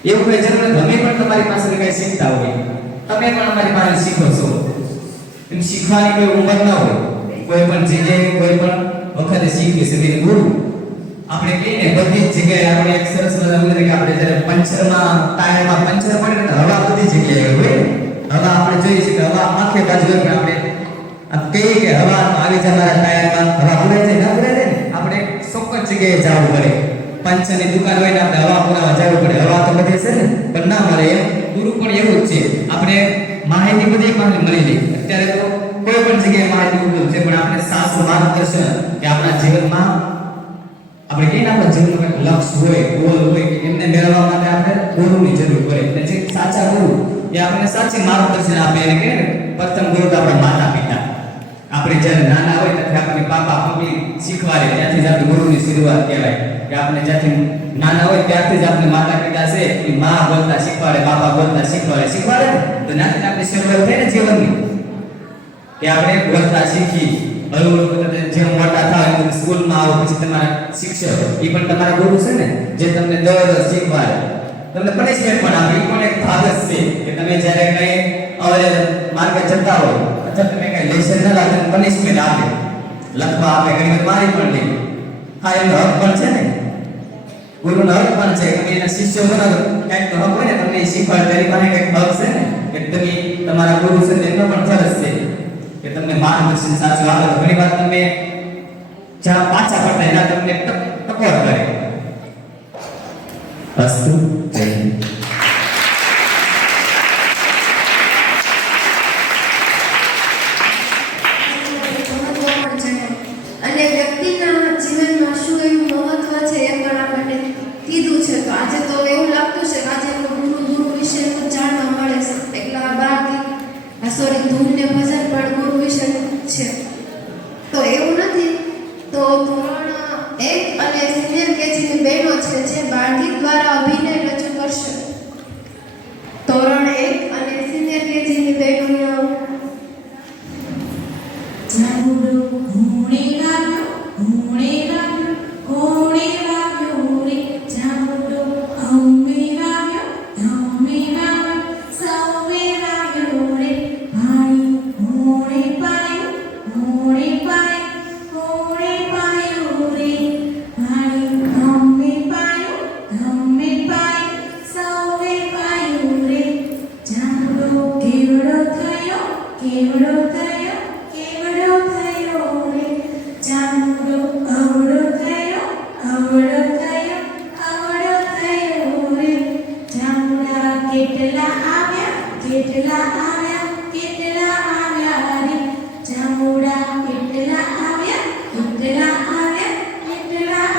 એવું કોઈ જરૂર નથી. અમે પણ તમારી પાસે કઈ શીખતા હોય, તમે પણ અમારી પાસે શીખો છો. એમ શીખવાની કોઈ ઉંમર ન હોય. કોઈ પણ જગ્યાએ કોઈ પણ વખતે શીખી શકે. ગુરુ આપણે કહીને બધી જ જગ્યાએ આપણે એક સરસ મજાનું કે આપણે જ્યારે પંચરમાં ટાયરમાં પંચર પડે ને હવા બધી જગ્યાએ હોય. હવા આપણે જોઈએ છે કે હવા આખે બાજુ આપણે આમ કહીએ કે હવા આવી જાય મારા ટાયરમાં, હવા પૂરે છે ના પૂરે ને આપણે ચોક્કસ જગ્યાએ જવું પડે. પંચરની દુકાન હોય ને આપણે હવા પુરાવા જવું પડે. હવા તો બધી છે ને પણ ના મળે. એમ ગુરુ પણ એવું જ છે. આપણે માહિતી બધી પાસે મળી લે. અત્યારે તો કોઈ પણ જગ્યાએ માહિતી ઉપલબ્ધ છે, પણ આપણે સાચું માર્ગદર્શન કે આપણા જીવનમાં આપણે કહીને આપણા જીવનનું કંઈક લક્ષ્ય હોય, ગોલ હોય, એમને મેળવવા માટે આપણે ગુરુની જરૂર પડે. એટલે જે સાચા ગુરુ એ આપણને સાચી માર્ગદર્શન આપે. એને કહે ને પ્રથમ ગુરુ તો આપણા માતા પિતા. આપણે જ્યારે નાના હોય ત્યારે આપણને પાપા મમ્મી શીખવાડે, ત્યાંથી જ આપણી ગુરુની શરૂઆત કહેવાય. કે આપણે જ્યાંથી નાના હોય ત્યારથી જ આપણે માતા પિતા છે એ માં બોલતા શીખવાડે, બાપા બોલતા શીખવાડે ને તો નાથી આપણે શરૂઆત થાય ને જીવનની કે આપણે બોલતા શીખી. જેમ મોટા થાય એમ સ્કૂલમાં આવો પછી તમારા શિક્ષક એ પણ તમારા ગુરુ છે ને, જે તમને દરરોજ શીખવાડે, તમને પનિશમેન્ટ પણ આપે. એ પણ એક ભાગ જ છે કે તમે જ્યારે કઈ અવરે માર્ગે જતા હોય અથવા તમે કઈ લેસન ન લાગે પનિશમેન્ટ આપે, લખવા આપે, ઘણી મારી પણ લે. હા, એમનો હક પણ છે ને, ગુરુનો હક પણ છે. તમે એના શિષ્યો બનાવો કંઈક તો હક હોય ને, તમને શીખવાડે તેની પાસે કંઈક હક છે ને કે તમે તમારા ગુરુ છે તેમનો પણ ફરજ છે કે તમને માર્ગદર્શન સાચું આપે. ઘણી વાર તમે જ્યાં પાછા પડતા એના તમને ટકોર કરે. અસ્તુ જય હિન્દ. મહત્વ પણ છે અને વ્યક્તિના જીવનમાં શું એવું મહત્વ છે એ પણ આપણને કીધું છે. તો આજે તો એવું લાગતું છે કે આજે ગુરુ વિશે જાણવા મળે છે. એટલા બાળકી ધૂન ને ભજન પણ ગુરુ વિશેનું છે. તો એવું નથી. તો ધોરણ 1 અને સિનિયર કેજીની બહેનો છે જે બાળગીત દ્વારા અભિનય રજૂ કરશે. ધોરણ 1 અને સિનિયર કેજીની બહેનો જાગુડો ઘૂણે લાવ્યો કોણે લાવ્યો રે જાગુડો અમે લાવ્યો સૌએ લાવ્યો રે ભાઈ ઘૂણે પાયો રે ભાઈ અમે પાયો સૌએ પાયો રે જાગુડો કેવડો થયો કેવડો થયો રે જાગુડો અવળો થયો રે જાગુડા કેટલા આવ્યા રે જાગુડા કેટલા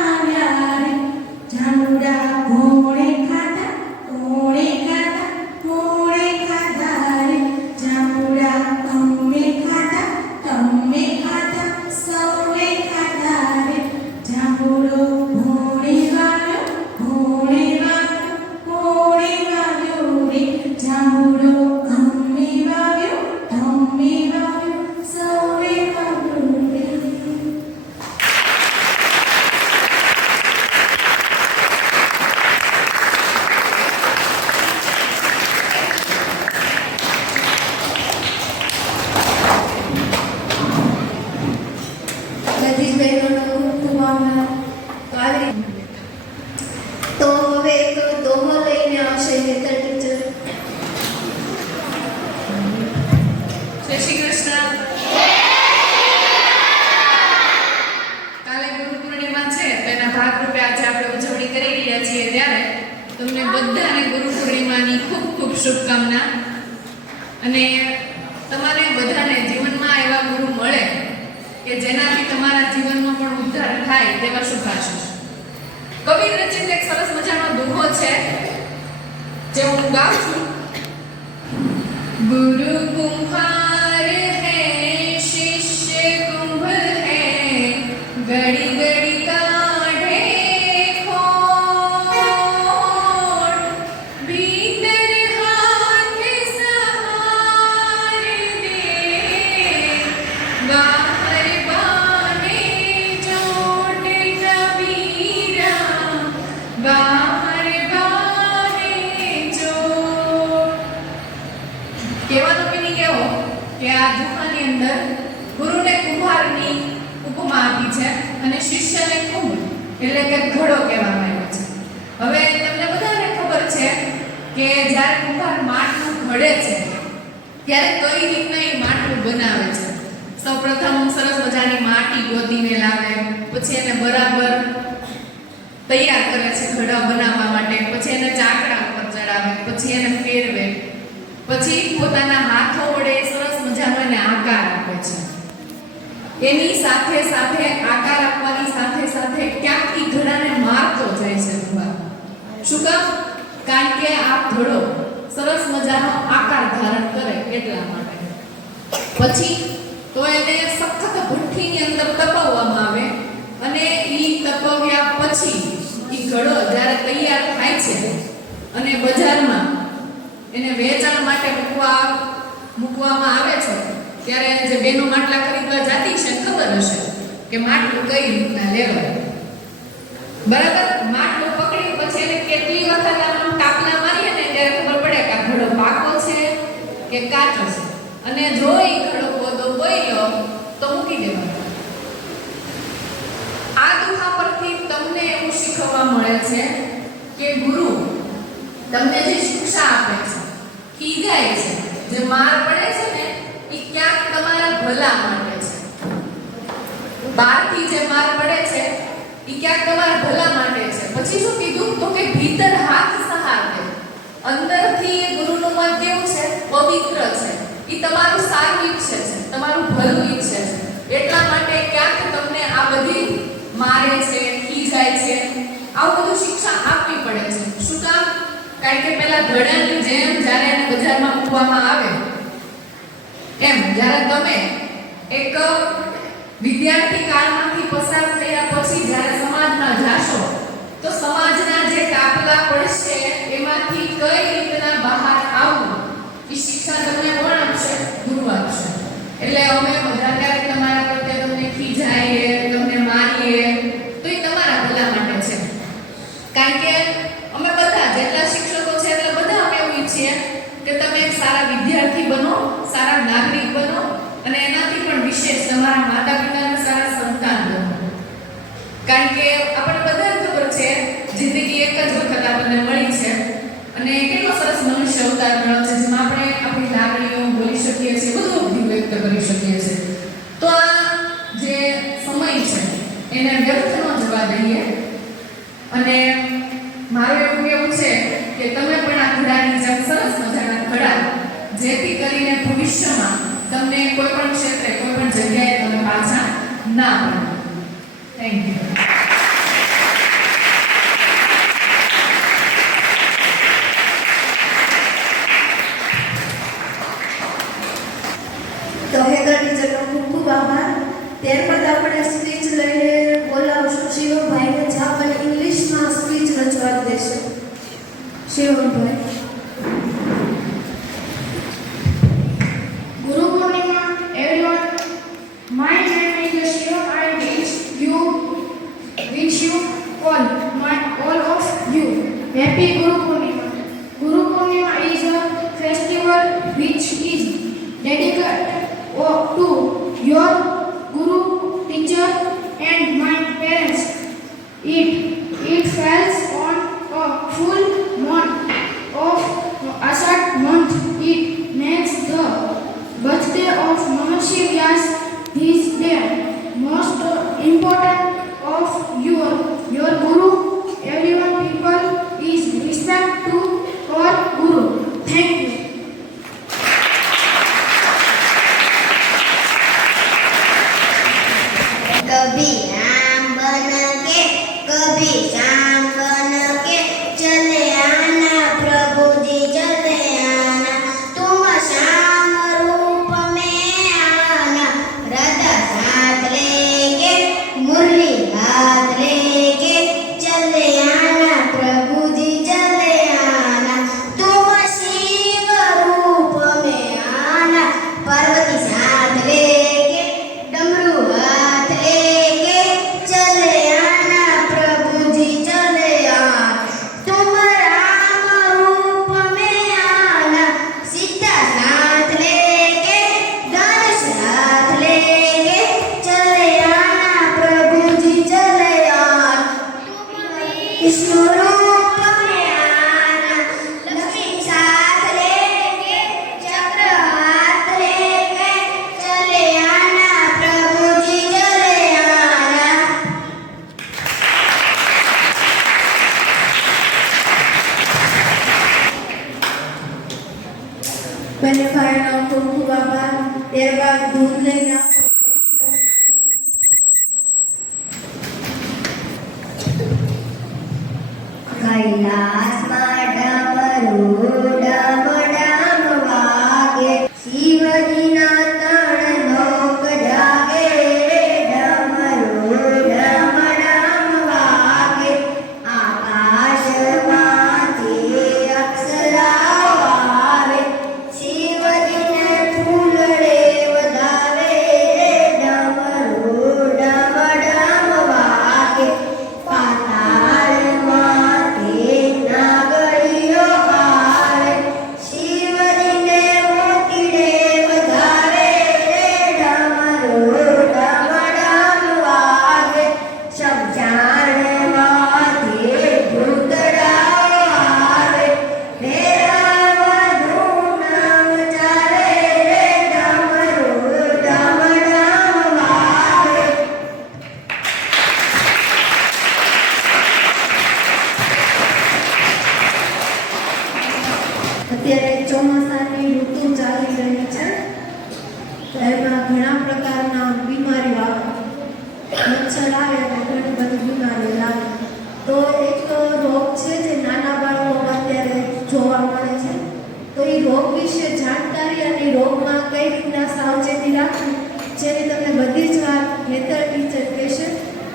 આવ્યા રે જાગુડા કોણે ખાધા રે જાગુડા અમે ખાધા સૌએ ખાધા રે જાગુડો ઘોડે વાગ્યો રે જાગુડો અમે વાગ્યો સૌએ વાગ્યો રે. બધી જ બહેનોનો ખૂબ ખૂબ આભાર. તો હવે એક દોહો લઈને આવશે હેતલ ટીચર. જય શ્રી કૃષ્ણ. કાલે ગુરુ પૂર્ણિમા છે તો એના ભાગરૂપે આજે આપણે ઉજવણી કરી રહ્યા છીએ ત્યારે તમને બધાને ગુરુ પૂર્ણિમાની ખૂબ ખૂબ શુભકામના. અને તમારે બધાને જીવનમાં એવા ગુરુ મળે કે જેનાથી તમારા જીવનનો પણ ઉદ્ધાર થાય તેવા શુભાશીષ. કવિ રચિત એક સરસ મજાનો દુહો છે જે હું ગાઉં છું. गुरु कुम्हार है शिष्य कुंभ है घड़ी घड़ी काढ़े खोट भीतर हाथ सहारे दे बाहर बाने चोट कबीरा बाहर बाने चोट. કહેવાનો મીનિંગ એવો કે આ દુહાની અંદર ગુરુને કુંભારની ઉપમા આપી છે અને શિષ્યને કુંભ એટલે કે ઘડો કહેવામાં આવ્યો છે. હવે તમને બધાને ખબર છે કે જ્યારે કુંભાર માટલું ઘડે છે ત્યારે કઈ રીતના એ માટલું બનાવે છે. સૌપ્રથમ સરસ મજાની માટી ગોતીને લાવે, પછી એને બરાબર તૈયાર કરે છે ઘડા બનાવવા માટે, પછી એને ચાકડા ઉપર ચડાવે, પછી એને ફેરવે, પછી પોતાના હાથો વડે સરસ મજાનો એને આકાર આપે છે. એની સાથે સાથે આકાર આપવાની સાથે સાથે ક્યાંકથી ઘડાને મારતો જાય છે ભગવાન. શું કામ? કારણ કે આ ઘડો સરસ મજાનો આકાર ધારણ કરે એટલા માટે. પછી તો એને સખત ભઠ્ઠીની અંદર તપાવવામાં આવે અને ઈ તપાવ્યા પછી ઈ ઘડો જ્યારે તૈયાર થાય છે અને બજારમાં એને વેચાણ માટે મૂકવામાં આવે છે ત્યારે જે બેનો માટલા ખરીદવા જાતી છે ખબર હશે કે માટલું કઈ રીતના લેવાય. બરાબર? માટલું પકડી પછી એને કેટલી વખત આમ ટાપલા મારીએ ને ત્યારે ખબર પડે કે આ ઘડો પાકો છે કે કાચો છે. અને જો એ ઘડો પોદો બોલ્યો તો મૂકી દેવાનો. આ દુહા પરથી તમને એવું શીખવા મળે છે કે ગુરુ તમને જે શિક્ષા આપે છે, ખીજાય છે, જે માર પડે છે ને એ ક્યાંક તમારા ભલા માટે છે. બહારથી જે માર પડે છે એ ક્યાંક તમારા ભલા માટે છે. પછી શું કીધું તો કે ભીતર હાથ સહાર દે. અંદરથી એ ગુરુનું મન કેવું છે? પવિત્ર છે. એ તમારું સારું ઈચ્છે છે, તમારું ભલું ઈચ્છે છે. એટલા માટે ક્યાંક તમને આ બધી મારે છે, ખીજાય છે, આવું બધું શિક્ષા આપવી પડે છે. શું કામ? કારણ કે પેલા ઘડાની જેમ જ્યારે એને બજારમાં મૂકવામાં આવે એમ જ્યારે તમે એક વિદ્યાર્થી કાળમાંથી પસાર થયા પછી જ્યારે સમાજમાં જાશો તો સમાજના જે કાપલા પડશે એમાંથી કઈ રીતના બહાર આવવું એ શિક્ષા તમને કોણ આપશે? ગુરુ આપશે. એટલે અમે બધા ક્યારેક તમારા પ્રત્યે તમને ખીજાઈએ, તમને મારીએ તો એ તમારા ભલા માટે છે. કારણ કે અમે બધા જેટલા શિક્ષકો છે એટલે બધા અમે એવું ઈચ્છીએ કે તમે એક સારા વિદ્યાર્થી બનો, સારા નાગરિક બનો અને એનાથી પણ વિશેષ તમારા માતા પિતાના સારા સંતાન બનો. કારણ કે આપણે બધાને ખબર છે જિંદગી એક જ વખત આપણને મળી છે અને કેટલો સરસ મનુષ્ય અવતાર મળ્યો છે જેમાં આપણે આપણી લાગણીઓ બોલી શકીએ છીએ, બધું વ્યક્ત કરી શકીએ છીએ. તો આ જે સમય છે એને વ્યર્થ ન જવા દઈએ. અને મારું એવું કેવું છે કે તમે પણ આ ઘડાની જેમ સરસ મજાના ઘડા, જેથી કરીને ભવિષ્યમાં તમને કોઈ પણ ક્ષેત્રે કોઈ પણ જગ્યાએ તમે પાછા ના પડો. Thank you. તો હેગર ટીચરનો ખૂબ ખૂબ આભાર. ત્યારબાદ આપણે સ્પીચ લઈને બોલાવશું શિવમભાઈને, જે આપણને ઇંગ્લિશમાં સ્પીચ રજૂઆત દેશે. શિવમભાઈ. Guru Purnima, everyone. My name is Shivam. I wish you all of you happy Guru Purnima. Guru Purnima is a festival which is dedicated to your guru, teacher, and my parents. It falls on a full month of Ashad month. It makes the birthday of Maharishi Vyas his day. Most important of your guru, everyone people is respect to our guru. Thank you. कभी राम बन के कभी श्याम बन के चले आना प्रभु जी चले आना, तुम श्याम रूप में आना, राधा साथ लेके मुरली हाथ लेके चले आना प्रभु जी चले आना, तुम शिव रूप में आना, पार्वती साथ लेके डमरू हाथ लेके चले आना प्रभु जी चले आना, तुम राम रूप में आना, सीता साथ लेके धनुष हाथ लेके चले आना प्रभु जी चले आना, विष्णु रूप में आना, लक्ष्मी साथ लेके चक्र हाथ लेके चले आना प्रभु जी चले आना. બંને ભાઈનો ખૂબ ખૂબ આભાર. ત્યારબાદ દૂધ લઈને આવશે. કૈલાસમાં ડમરુ ડમ ડમ વાગે, શિવજીના ત્રણ લોક જાગે, ડમરુ ડમ ડમ વાગે, આકાશમાંથી અપ્સરાઓ આવે, શિવજીને ફૂલડે વધાવે, ડમરુ ડમ ડમ વાગે, પાતાળમાંથી નાગ મચ્છર આવે અને ઘણી બધી બીમારીઓ લાગે. તો એક રોગ છે જે નાના બાળકોમાં અત્યારે જોવા મળે છે. તો એ રોગ વિશે જાણકારી અને રોગમાં કઈ રીતના સાવચેતી રાખવી જેની તમને બધી જ વાત હેતર ટીચર કહેશે.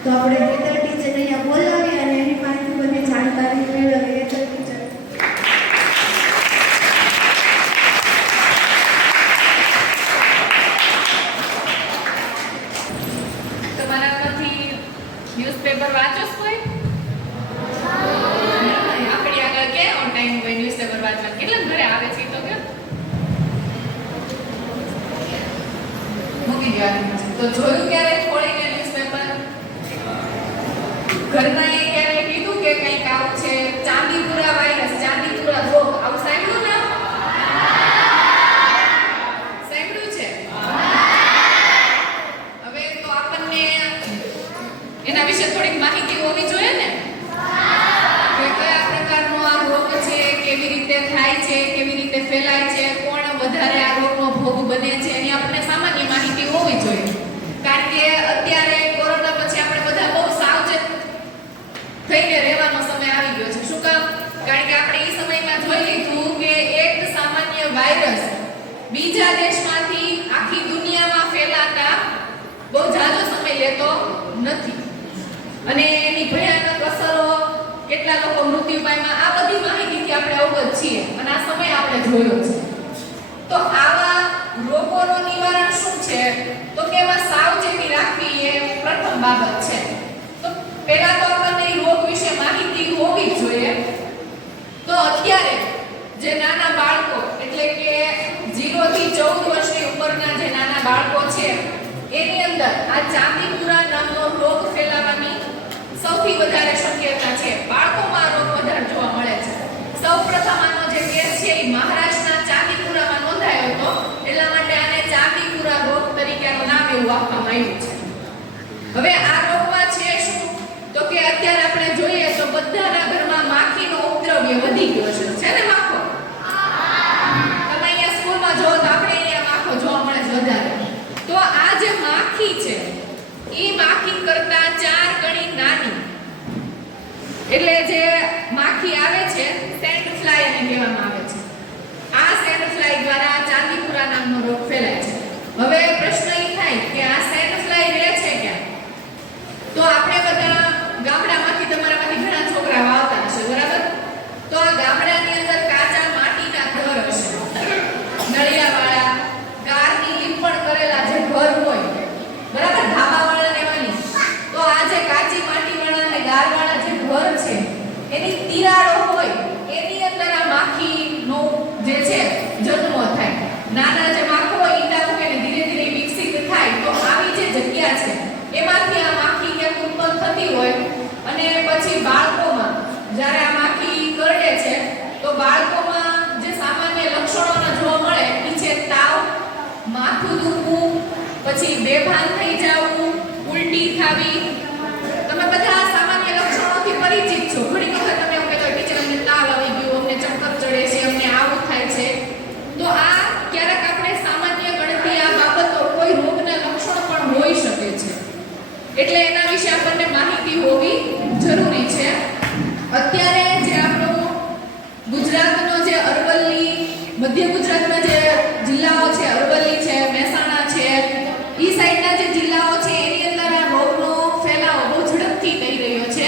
તો આપણે હેતર ટીચર અહીંયા બોલાવી અને એની પાસેથી બધી જાણકારી મેળવીએ. હેતર ટીચર. તમારા પરથી ન્યૂઝપેપર વાંચો છો કોઈ? આપણી આગળ કેવો ટાઈમ હોય ન્યૂઝપેપર વાંચવા? કેટલા ઘરે આવે છે તો કે મૂકી ગયા. તો જોયું ક્યારે ખોલીને ન્યૂઝપેપર? ઘરમાં એ ક્યારે કીધું કે કંઈક આવું છે ચાંદીપુરા વાયરસ, ચાંદીપુરા રોગ, આવું સાંભળ્યું ને? સાંભળ્યું છે? હવે તો આપણને એના વિશે થોડીક માહિતી હોવી જોઈએ ને કે કયા પ્રકારનો આ રોગ છે, કેવી રીતે થાય છે, કેવી રીતે ફેલાય છે, કોણ વધારે આ રોગનો ભોગ બને છે, એની આપણને સામાન્ય માહિતી હોવી જોઈએ. કારણ કે અત્યારે કોરોના પછી આપણે બધા બહુ સાવચેત થઈને રહેવાનો સમય આવી ગયો છે. શું કામ? કારણ કે આપણે એ સમયમાં જોઈ લીધું કે એક સામાન્ય વાયરસ બીજા દેશમાંથી આખી દુનિયામાં ફેલાતા બહુ ઝાઝો સમય લેતો નથી અને એની ભયાનક અસરો, કેટલા લોકો મૃત્યુ પામ્યા, આ બધી માહિતીથી આપણે અવગત છીએ અને આ સમય આપણે જોયો છે. તો આવા રોગોનું નિવારણ શું છે? તો કે એમાં સાવચેતી રાખવી એ પ્રથમ બાબત છે. તો પહેલા તો આપણને રોગ વિશે માહિતી હોવી જ જોઈએ. તો અત્યારે જે નાના બાળકો એટલે કે 0 થી 14 વર્ષની ઉંમરના જે નાના બાળકો છે એની અંદર આ ચાંદીપુરા નામનો રોગ ફેલાવાની સૌથી વધારે શક્યતા છે. બાળકોમાં આ રોગ વધારે જોવા મળે છે. સૌપ્રથમ આનો જે કેસ છે એ મહારાષ્ટ્રના ચાંદીપુરામાં નોંધાયો હતો, એટલા માટે આને ચાંદીપુરા રોગ તરીકેનું નામ એવું આપવામાં આવ્યું છે. હવે આ રોગમાં છે શું? તો કે અત્યારે આપણે જોઈએ તો બધાના ઘરમાં માખીનો ઉપદ્રવ્ય વધી ગયો છે ને માખો? તમે અહીંયા સ્કૂલમાં જો તો આપણે અહીંયા માખો જોવા મળે છે વધારે. તો આ જે માખી છે એ માખી કરતા 4 ગણી નાની, એટલે જે માખી આવે છે સેન્ડ ફ્લાય એને કહેવામાં આવે છે. આ સેન્ડ ફ્લાય દ્વારા ચાંદીપુરા નામનો રોગ ફેલાય છે. હવે પ્રશ્ન એ થાય કે આ સેન્ડ ફ્લાય રહે છે ક્યાં? તો આપણે બધા ગામડામાંથી, તમારામાંથી ઘણા છોકરાઓ આવતા હશે, બરાબર? તો આ ગામડાની અંદર કાચા માટીના ઘર હશે, નળિયાવાળા, ગારની લીંપણ કરેલા જે ઘર હોય, બરાબર, ધાબાવાળા લેવાની. તો આ જે કાચી માટીવાળા અને ગારવાળા જે ઘર છે એની તિરાડો હોય એની અંદર આ માખીનો જે છે જન્મ થાય. નાના જે માખો હોય ઈંડા મૂકીને ધીરે ધીરે વિકસિત થાય. તો આવી જે જગ્યા છે એમાંથી આ માખી ક્યાંક ઉત્પન્ન થતી હોય અને પછી બાળકોમાં જ્યારે આ માખી કરડે છે તો બાળકોમાં જે સામાન્ય લક્ષણોના જોવા મળે એ છે તાવ, માથું દુખવું, પછી બેભાન થઈ જવું, ઉલટી થવી. તમે બધા સામાન્ય લક્ષણોથી પરિચિત છો. ઘણી વખત તમે એવું કહેતા ટીચર અમને તાવ આવી ગયો, અમને ચક્કર ચડે છે, અમને આવું થાય છે. તો આ ક્યારેક આપણે સામાન્ય ગણતી આ બાબતો કોઈ રોગના લક્ષણ પણ હોઈ શકે છે. એટલે એના વિશે આપણને માહિતી હોવી જરૂરી છે. અત્યારે જે આપણો ગુજરાતનો જે અરવલ્લી, મધ્ય ગુજરાતના જે જિલ્લાઓ છે, અરવલ્લી છે, મહેસાણા છે, ઈ સાઈડના જે જિલ્લાઓ છે એની અંદર આ રોગનો ફેલાવો બહુ ઝડપથી થઈ રહ્યો છે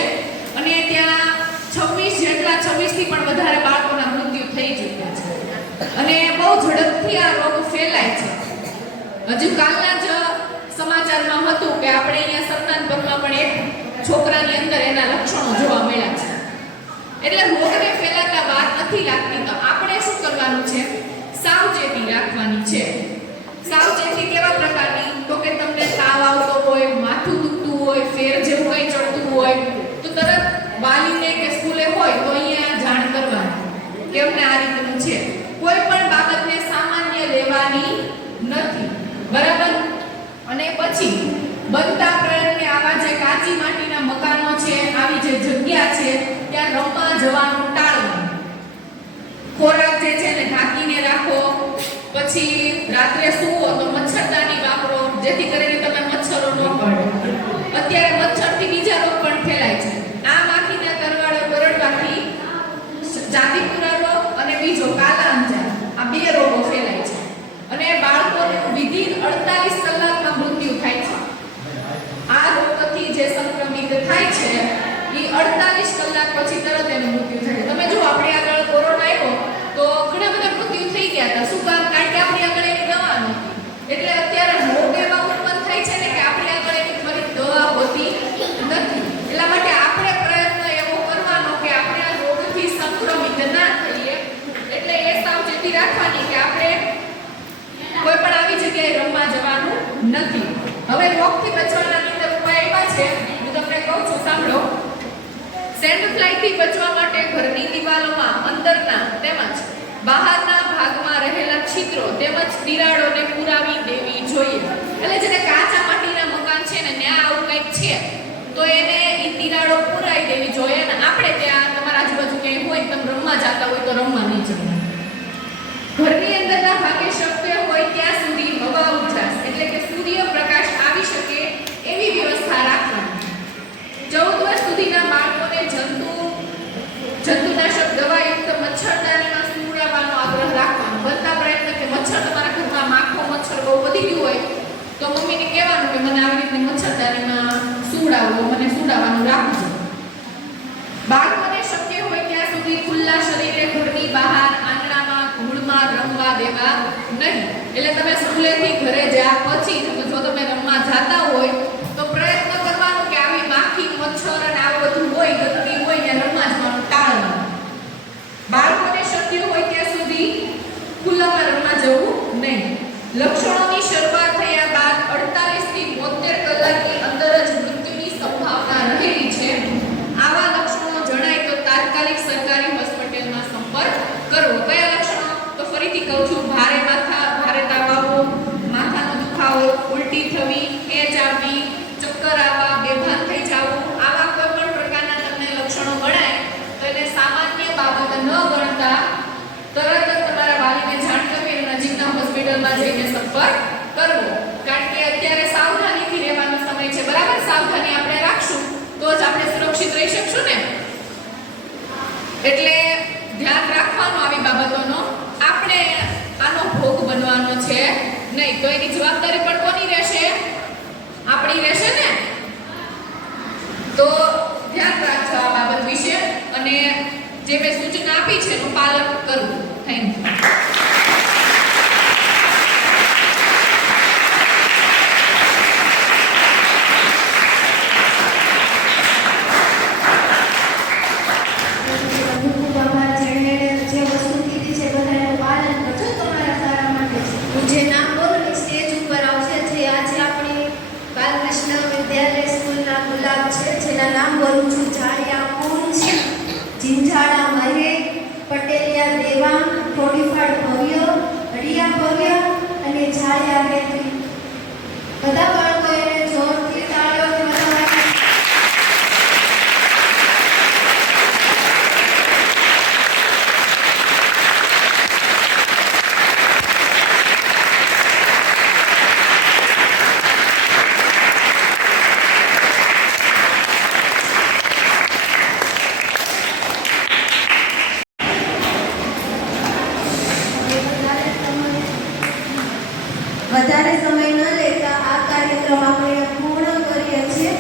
અને ત્યાં 26 થી પણ વધારે બાળકોના મૃત્યુ થઈ ચૂક્યા છે અને બહુ ઝડપથી આ રોગ ફેલાય છે. હજુ કાલના જ સમાચારમાં હતું કે આપણે અહીંયા સત્તાનપુરમાં પણ એક છોકરાની અંદર એના લક્ષણો જોવા મળ્યા છે. એટલે રોગને ફેલાતા વાર નથી લાગતી. તો આપણે શું કરવાનું છે? સાવચેતી રાખવાની છે. સાવચેતી કેવા પ્રકારની? તો કે તમને તાવ આવતો હોય, માથું દુખતું હોય, ફેર જેવું કંઈ ચડતું હોય તો તરત વાલીને કે સ્કૂલે હોય તો અહીંયા જાણ કરવાની કે અમને આ રીતનું છે. કોઈ પણ બાબતને સામાન્ય લેવાની નથી, બરાબર? અને પછી બનતા પ્રયત્ને આવા જે કાચી માટીના મકાનો છે, આવી જે જગ્યા છે ત્યાં રમવા જવાનું ટાળવું. ખોરાક જે છે ને ઢાંકીને રાખો. પછી રાત્રે સૂવો તો મચ્છરદાની વાપરો જેથી કરીને તમે મચ્છરોનો, અત્યારે રોગો ફેલાય છે અને બાળકોનું વિધિન 48 કલાકમાં મૃત્યુ થાય છે. આ રોગથી જે સંક્રમિત થાય છે એ 48 કલાક પછી તરત એનું મૃત્યુ થાય છે. તમે જો આપણે આગળ કોરોના આવ્યો તો ઘણા બધા મૃત્યુ થઈ ગયા હતા. શું કામ? કારણ કે આપણી આગળ એની દવા નહોતી. એટલે અત્યારે રોગ એવા ઉત્પન્ન થાય છે ને કે આપણી આગળ એની ફરી દવા હોતી નથી. એટલા માટે આપણે પ્રયત્ન એવો કરવાનો કે આપણે આ રોગથી સંક્રમિત ના થઈએ. એટલે એ સાવચેતી રાખવાની કે આપણે કોઈ પણ આવી જગ્યાએ રમવા જવાનું નથી. હવે રોગથી બચવાના અંદર ઉપાય આવ્યા છે, હું તમને કહું છું, સાંભળો. સેન્ડ ફ્લાયથી બચવા માટે ઘરની દિવાલોમાં અંદરના તેમજ બહારના ભાગમાં રહેલા છિદ્રો તેમજ તિરાડોને પુરાવી દેવી જોઈએ. એટલે જેને કાચા માટીના મકાન છે ને ત્યાં આવું કંઈક છે તો એને ઈ તિરાડો પુરાવી દેવી જોઈએ. અને આપણે ત્યાં તમારા આજુબાજુ ક્યાંય હોય તમે રમવા જતા હોય તો રમવા નહીં જવું. ઘરની અંદરના ભાગે શક્ય હોય ત્યાં સુધી હવા ઉજાસ એટલે કે સૂર્યપ્રકાશ આવી શકે એવી વ્યવસ્થા રાખવાની. 14 વર્ષ સુધીના બાળકોને જંતુનાશક દવાયુક્ત મચ્છરદાનીમાં સુવડાવવાનો આગ્રહ રાખવાનો. બનતા પ્રયત્ન કે મચ્છર તમારા ઘરમાં માખો મચ્છર બહુ વધી ગયું હોય તો મમ્મીને કહેવાનું કે મને આવી રીતે મચ્છરદાનીમાં સુવડાવો, મને સુવડાવવાનું રાખજો. બાળકોને શક્ય હોય ત્યાં સુધી ખુલ્લા શરીરે ઘરની બહાર આંગણામાં ધૂળમાં રમવા દેવા નહીં. એટલે તમે સ્કૂલેથી ઘરે જ્યાં પછી જો તમે રમવા જાતા હોય તો પ્રયત્ન કરવાનો કે આવી માખી મચ્છર અને આવું બધું હોય ગંદકી હોય ત્યાં રમવા જવાનું ટાળવાનું. બાળકોને શક્ય હોય ત્યાં સુધી ખુલ્લામાં રમવા જવું નહીં. લક્ષણોની શરૂઆત થયા બાદ 48 થી 72 કલાકની અંદર જ મૃત્યુની સંભાવના રહેલી છે. આવા લક્ષણો જણાય તો તાત્કાલિક સરકારી હોસ્પિટલમાં સંપર્ક કરવો. કયા લક્ષણો? તો ફરીથી કહું છું, ભારે માથા, ભારે તાવ આવવો, માથાનો દુખાવો, ઉલટી થવી, ખેંચ આવવી, ચક્કર આવવા, બેભાન થઈ જવું, આવા કોઈ પણ પ્રકારના તમને લક્ષણો ગણાય તો એને સામાન્ય બાબત ન ગણતા તરત જ તમારા વાલીને જાણ કરવી અને નજીકના હોસ્પિટલમાં જઈને સંપર્ક કરવો. કારણ કે અત્યારે સાવધાનીથી રહેવાનો સમય છે. બરાબર? સાવધાની આપણે રાખશું તો જ આપણે સુરક્ષિત રહી શકશું ને. એટલે ધ્યાન રાખવાનું આવી બાબતોનો. આપણે આનો ભોગ બનવાનો છે નહીં. તો એની જવાબદારી પણ કોની રહેશે? આપણી રહેશે ને. તો ધ્યાન રાખજો આ બાબત વિશે અને જે મેં સૂચના આપી છે એનું પાલન કરવું. Thank you. જે નામ બોલો સ્ટેજ ઉપર આવશે, જે આજે આપણી બાલકૃષ્ણ વિદ્યાલય સ્કૂલના ગુલાબ છે, જેના નામ બોલું છું. ઝાડિયા પૂંછ, ઝીંઝાડા મહેક, પટેલિયા દેવા, થોડીફાડ ભવ્ય, અડિયા ભવ્ય અને ઝાડિયા હેતવી. બધા બાળકો એને જોરથી તાળીઓથી વધાવવા. વધારે સમય ન લેતા આ કાર્યક્રમ આપણે પૂર્ણ કરીએ છીએ.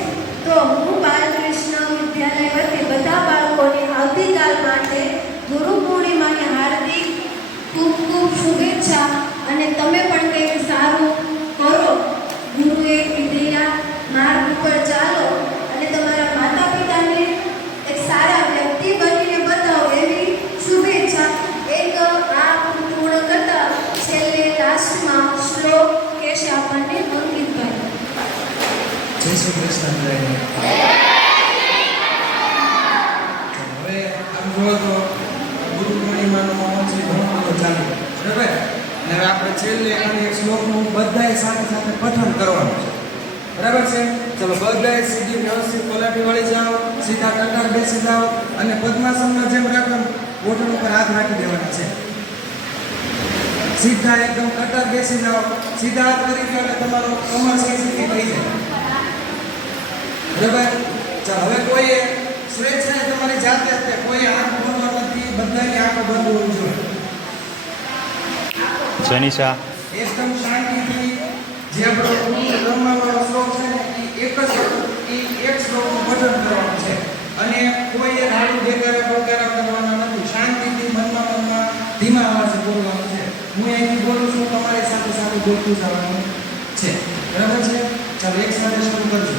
તો હું બાલકૃષ્ણ વિદ્યાલય વતી બધા બાળકોને આવતીકાલ માટે ગુરુ પૂર્ણિમાની હાર્દિક ખૂબ ખૂબ શુભેચ્છા. અને તમે પણ કંઈક સારું કરો, ગુરુએ કીધેલા માર્ગ ઉપર ચાલો અને તમારા માતા પિતાને એક સારા વ્યક્તિ બનીને બતાવો એવી શુભેચ્છા. એક આ પૂર્ણ કરતા છેલ્લે લાસ્ટમાં શ્લોક કહેશે આપણને અંકિતભાઈ. જય શ્રી કૃષ્ણ. હવે આમ જુઓ તો ગુરુ પૂર્ણિમાનો માહોલ છે ઘણો બધો ચાલુ, બરાબર. અને હવે આપણે છેલ્લે ખાલી એક શ્લોકનું બધાએ સાથે સાથે પઠન કરવાનું છે, બરાબર છે. ચલો બધાએ સીધી વ્યવસ્થિત પલાટી વળી જાઓ, સીધા કટાર બેસી જાઓ અને પદ્માસનમાં જેમ રાખવાનું બોટલ ઉપર હાથ રાખી દેવાના છે. સીધા એકદમ કટાર બેસી જાઓ, સીધા હાથ કરી દો એટલે તમારો કમર સીધી થઈ જાય, બરાબર. ચાલો હવે કોઈએ સ્વેચ્છાએ તમારી જાતે કોઈ આંખ બંધ નથી, બધાની આંખો બંધ હોવી જોઈએ. જનીશા એકદમ શાંતિથી જે આપણો રમવાનો શ્લોક છે ને એ એક શ્લોકનું પઠન કરવાનું છે અને કોઈ રાડું બેકારા બકારા કરવાના નથી. શાંતિથી મનમાં ધીમા અવાજે બોલવાનું છે. હું અહીંથી બોલું છું, તમારી સાથે સાથે બોલતું જવાનું છે. બરાબર છે? ચાલો એક સાથે શરૂ કરજો.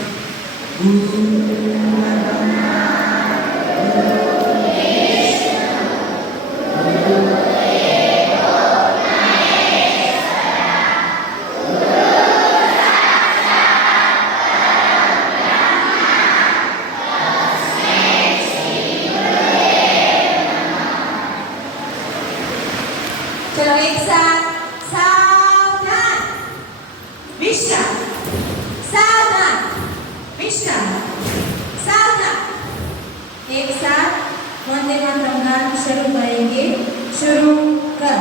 ચલો એક સાથ સાવધાન વિશ્રામ સાવધાન વિશ્રામ सावधान। एक साथ वंदे मातरम गान शुरू करेंगे। शुरू कर।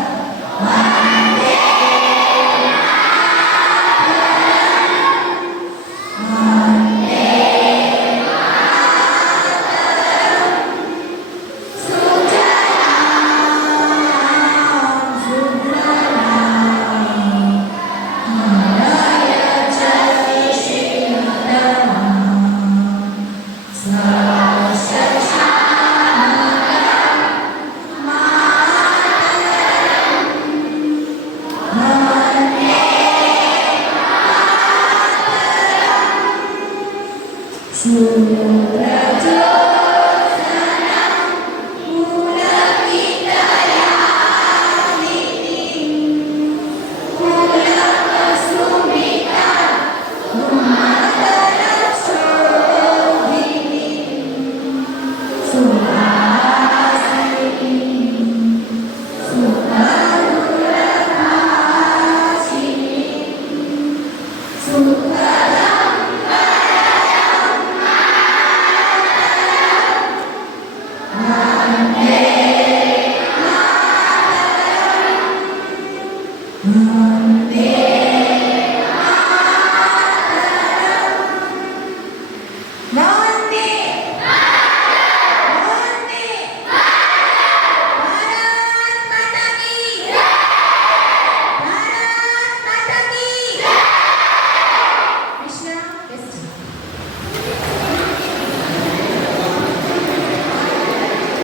Sa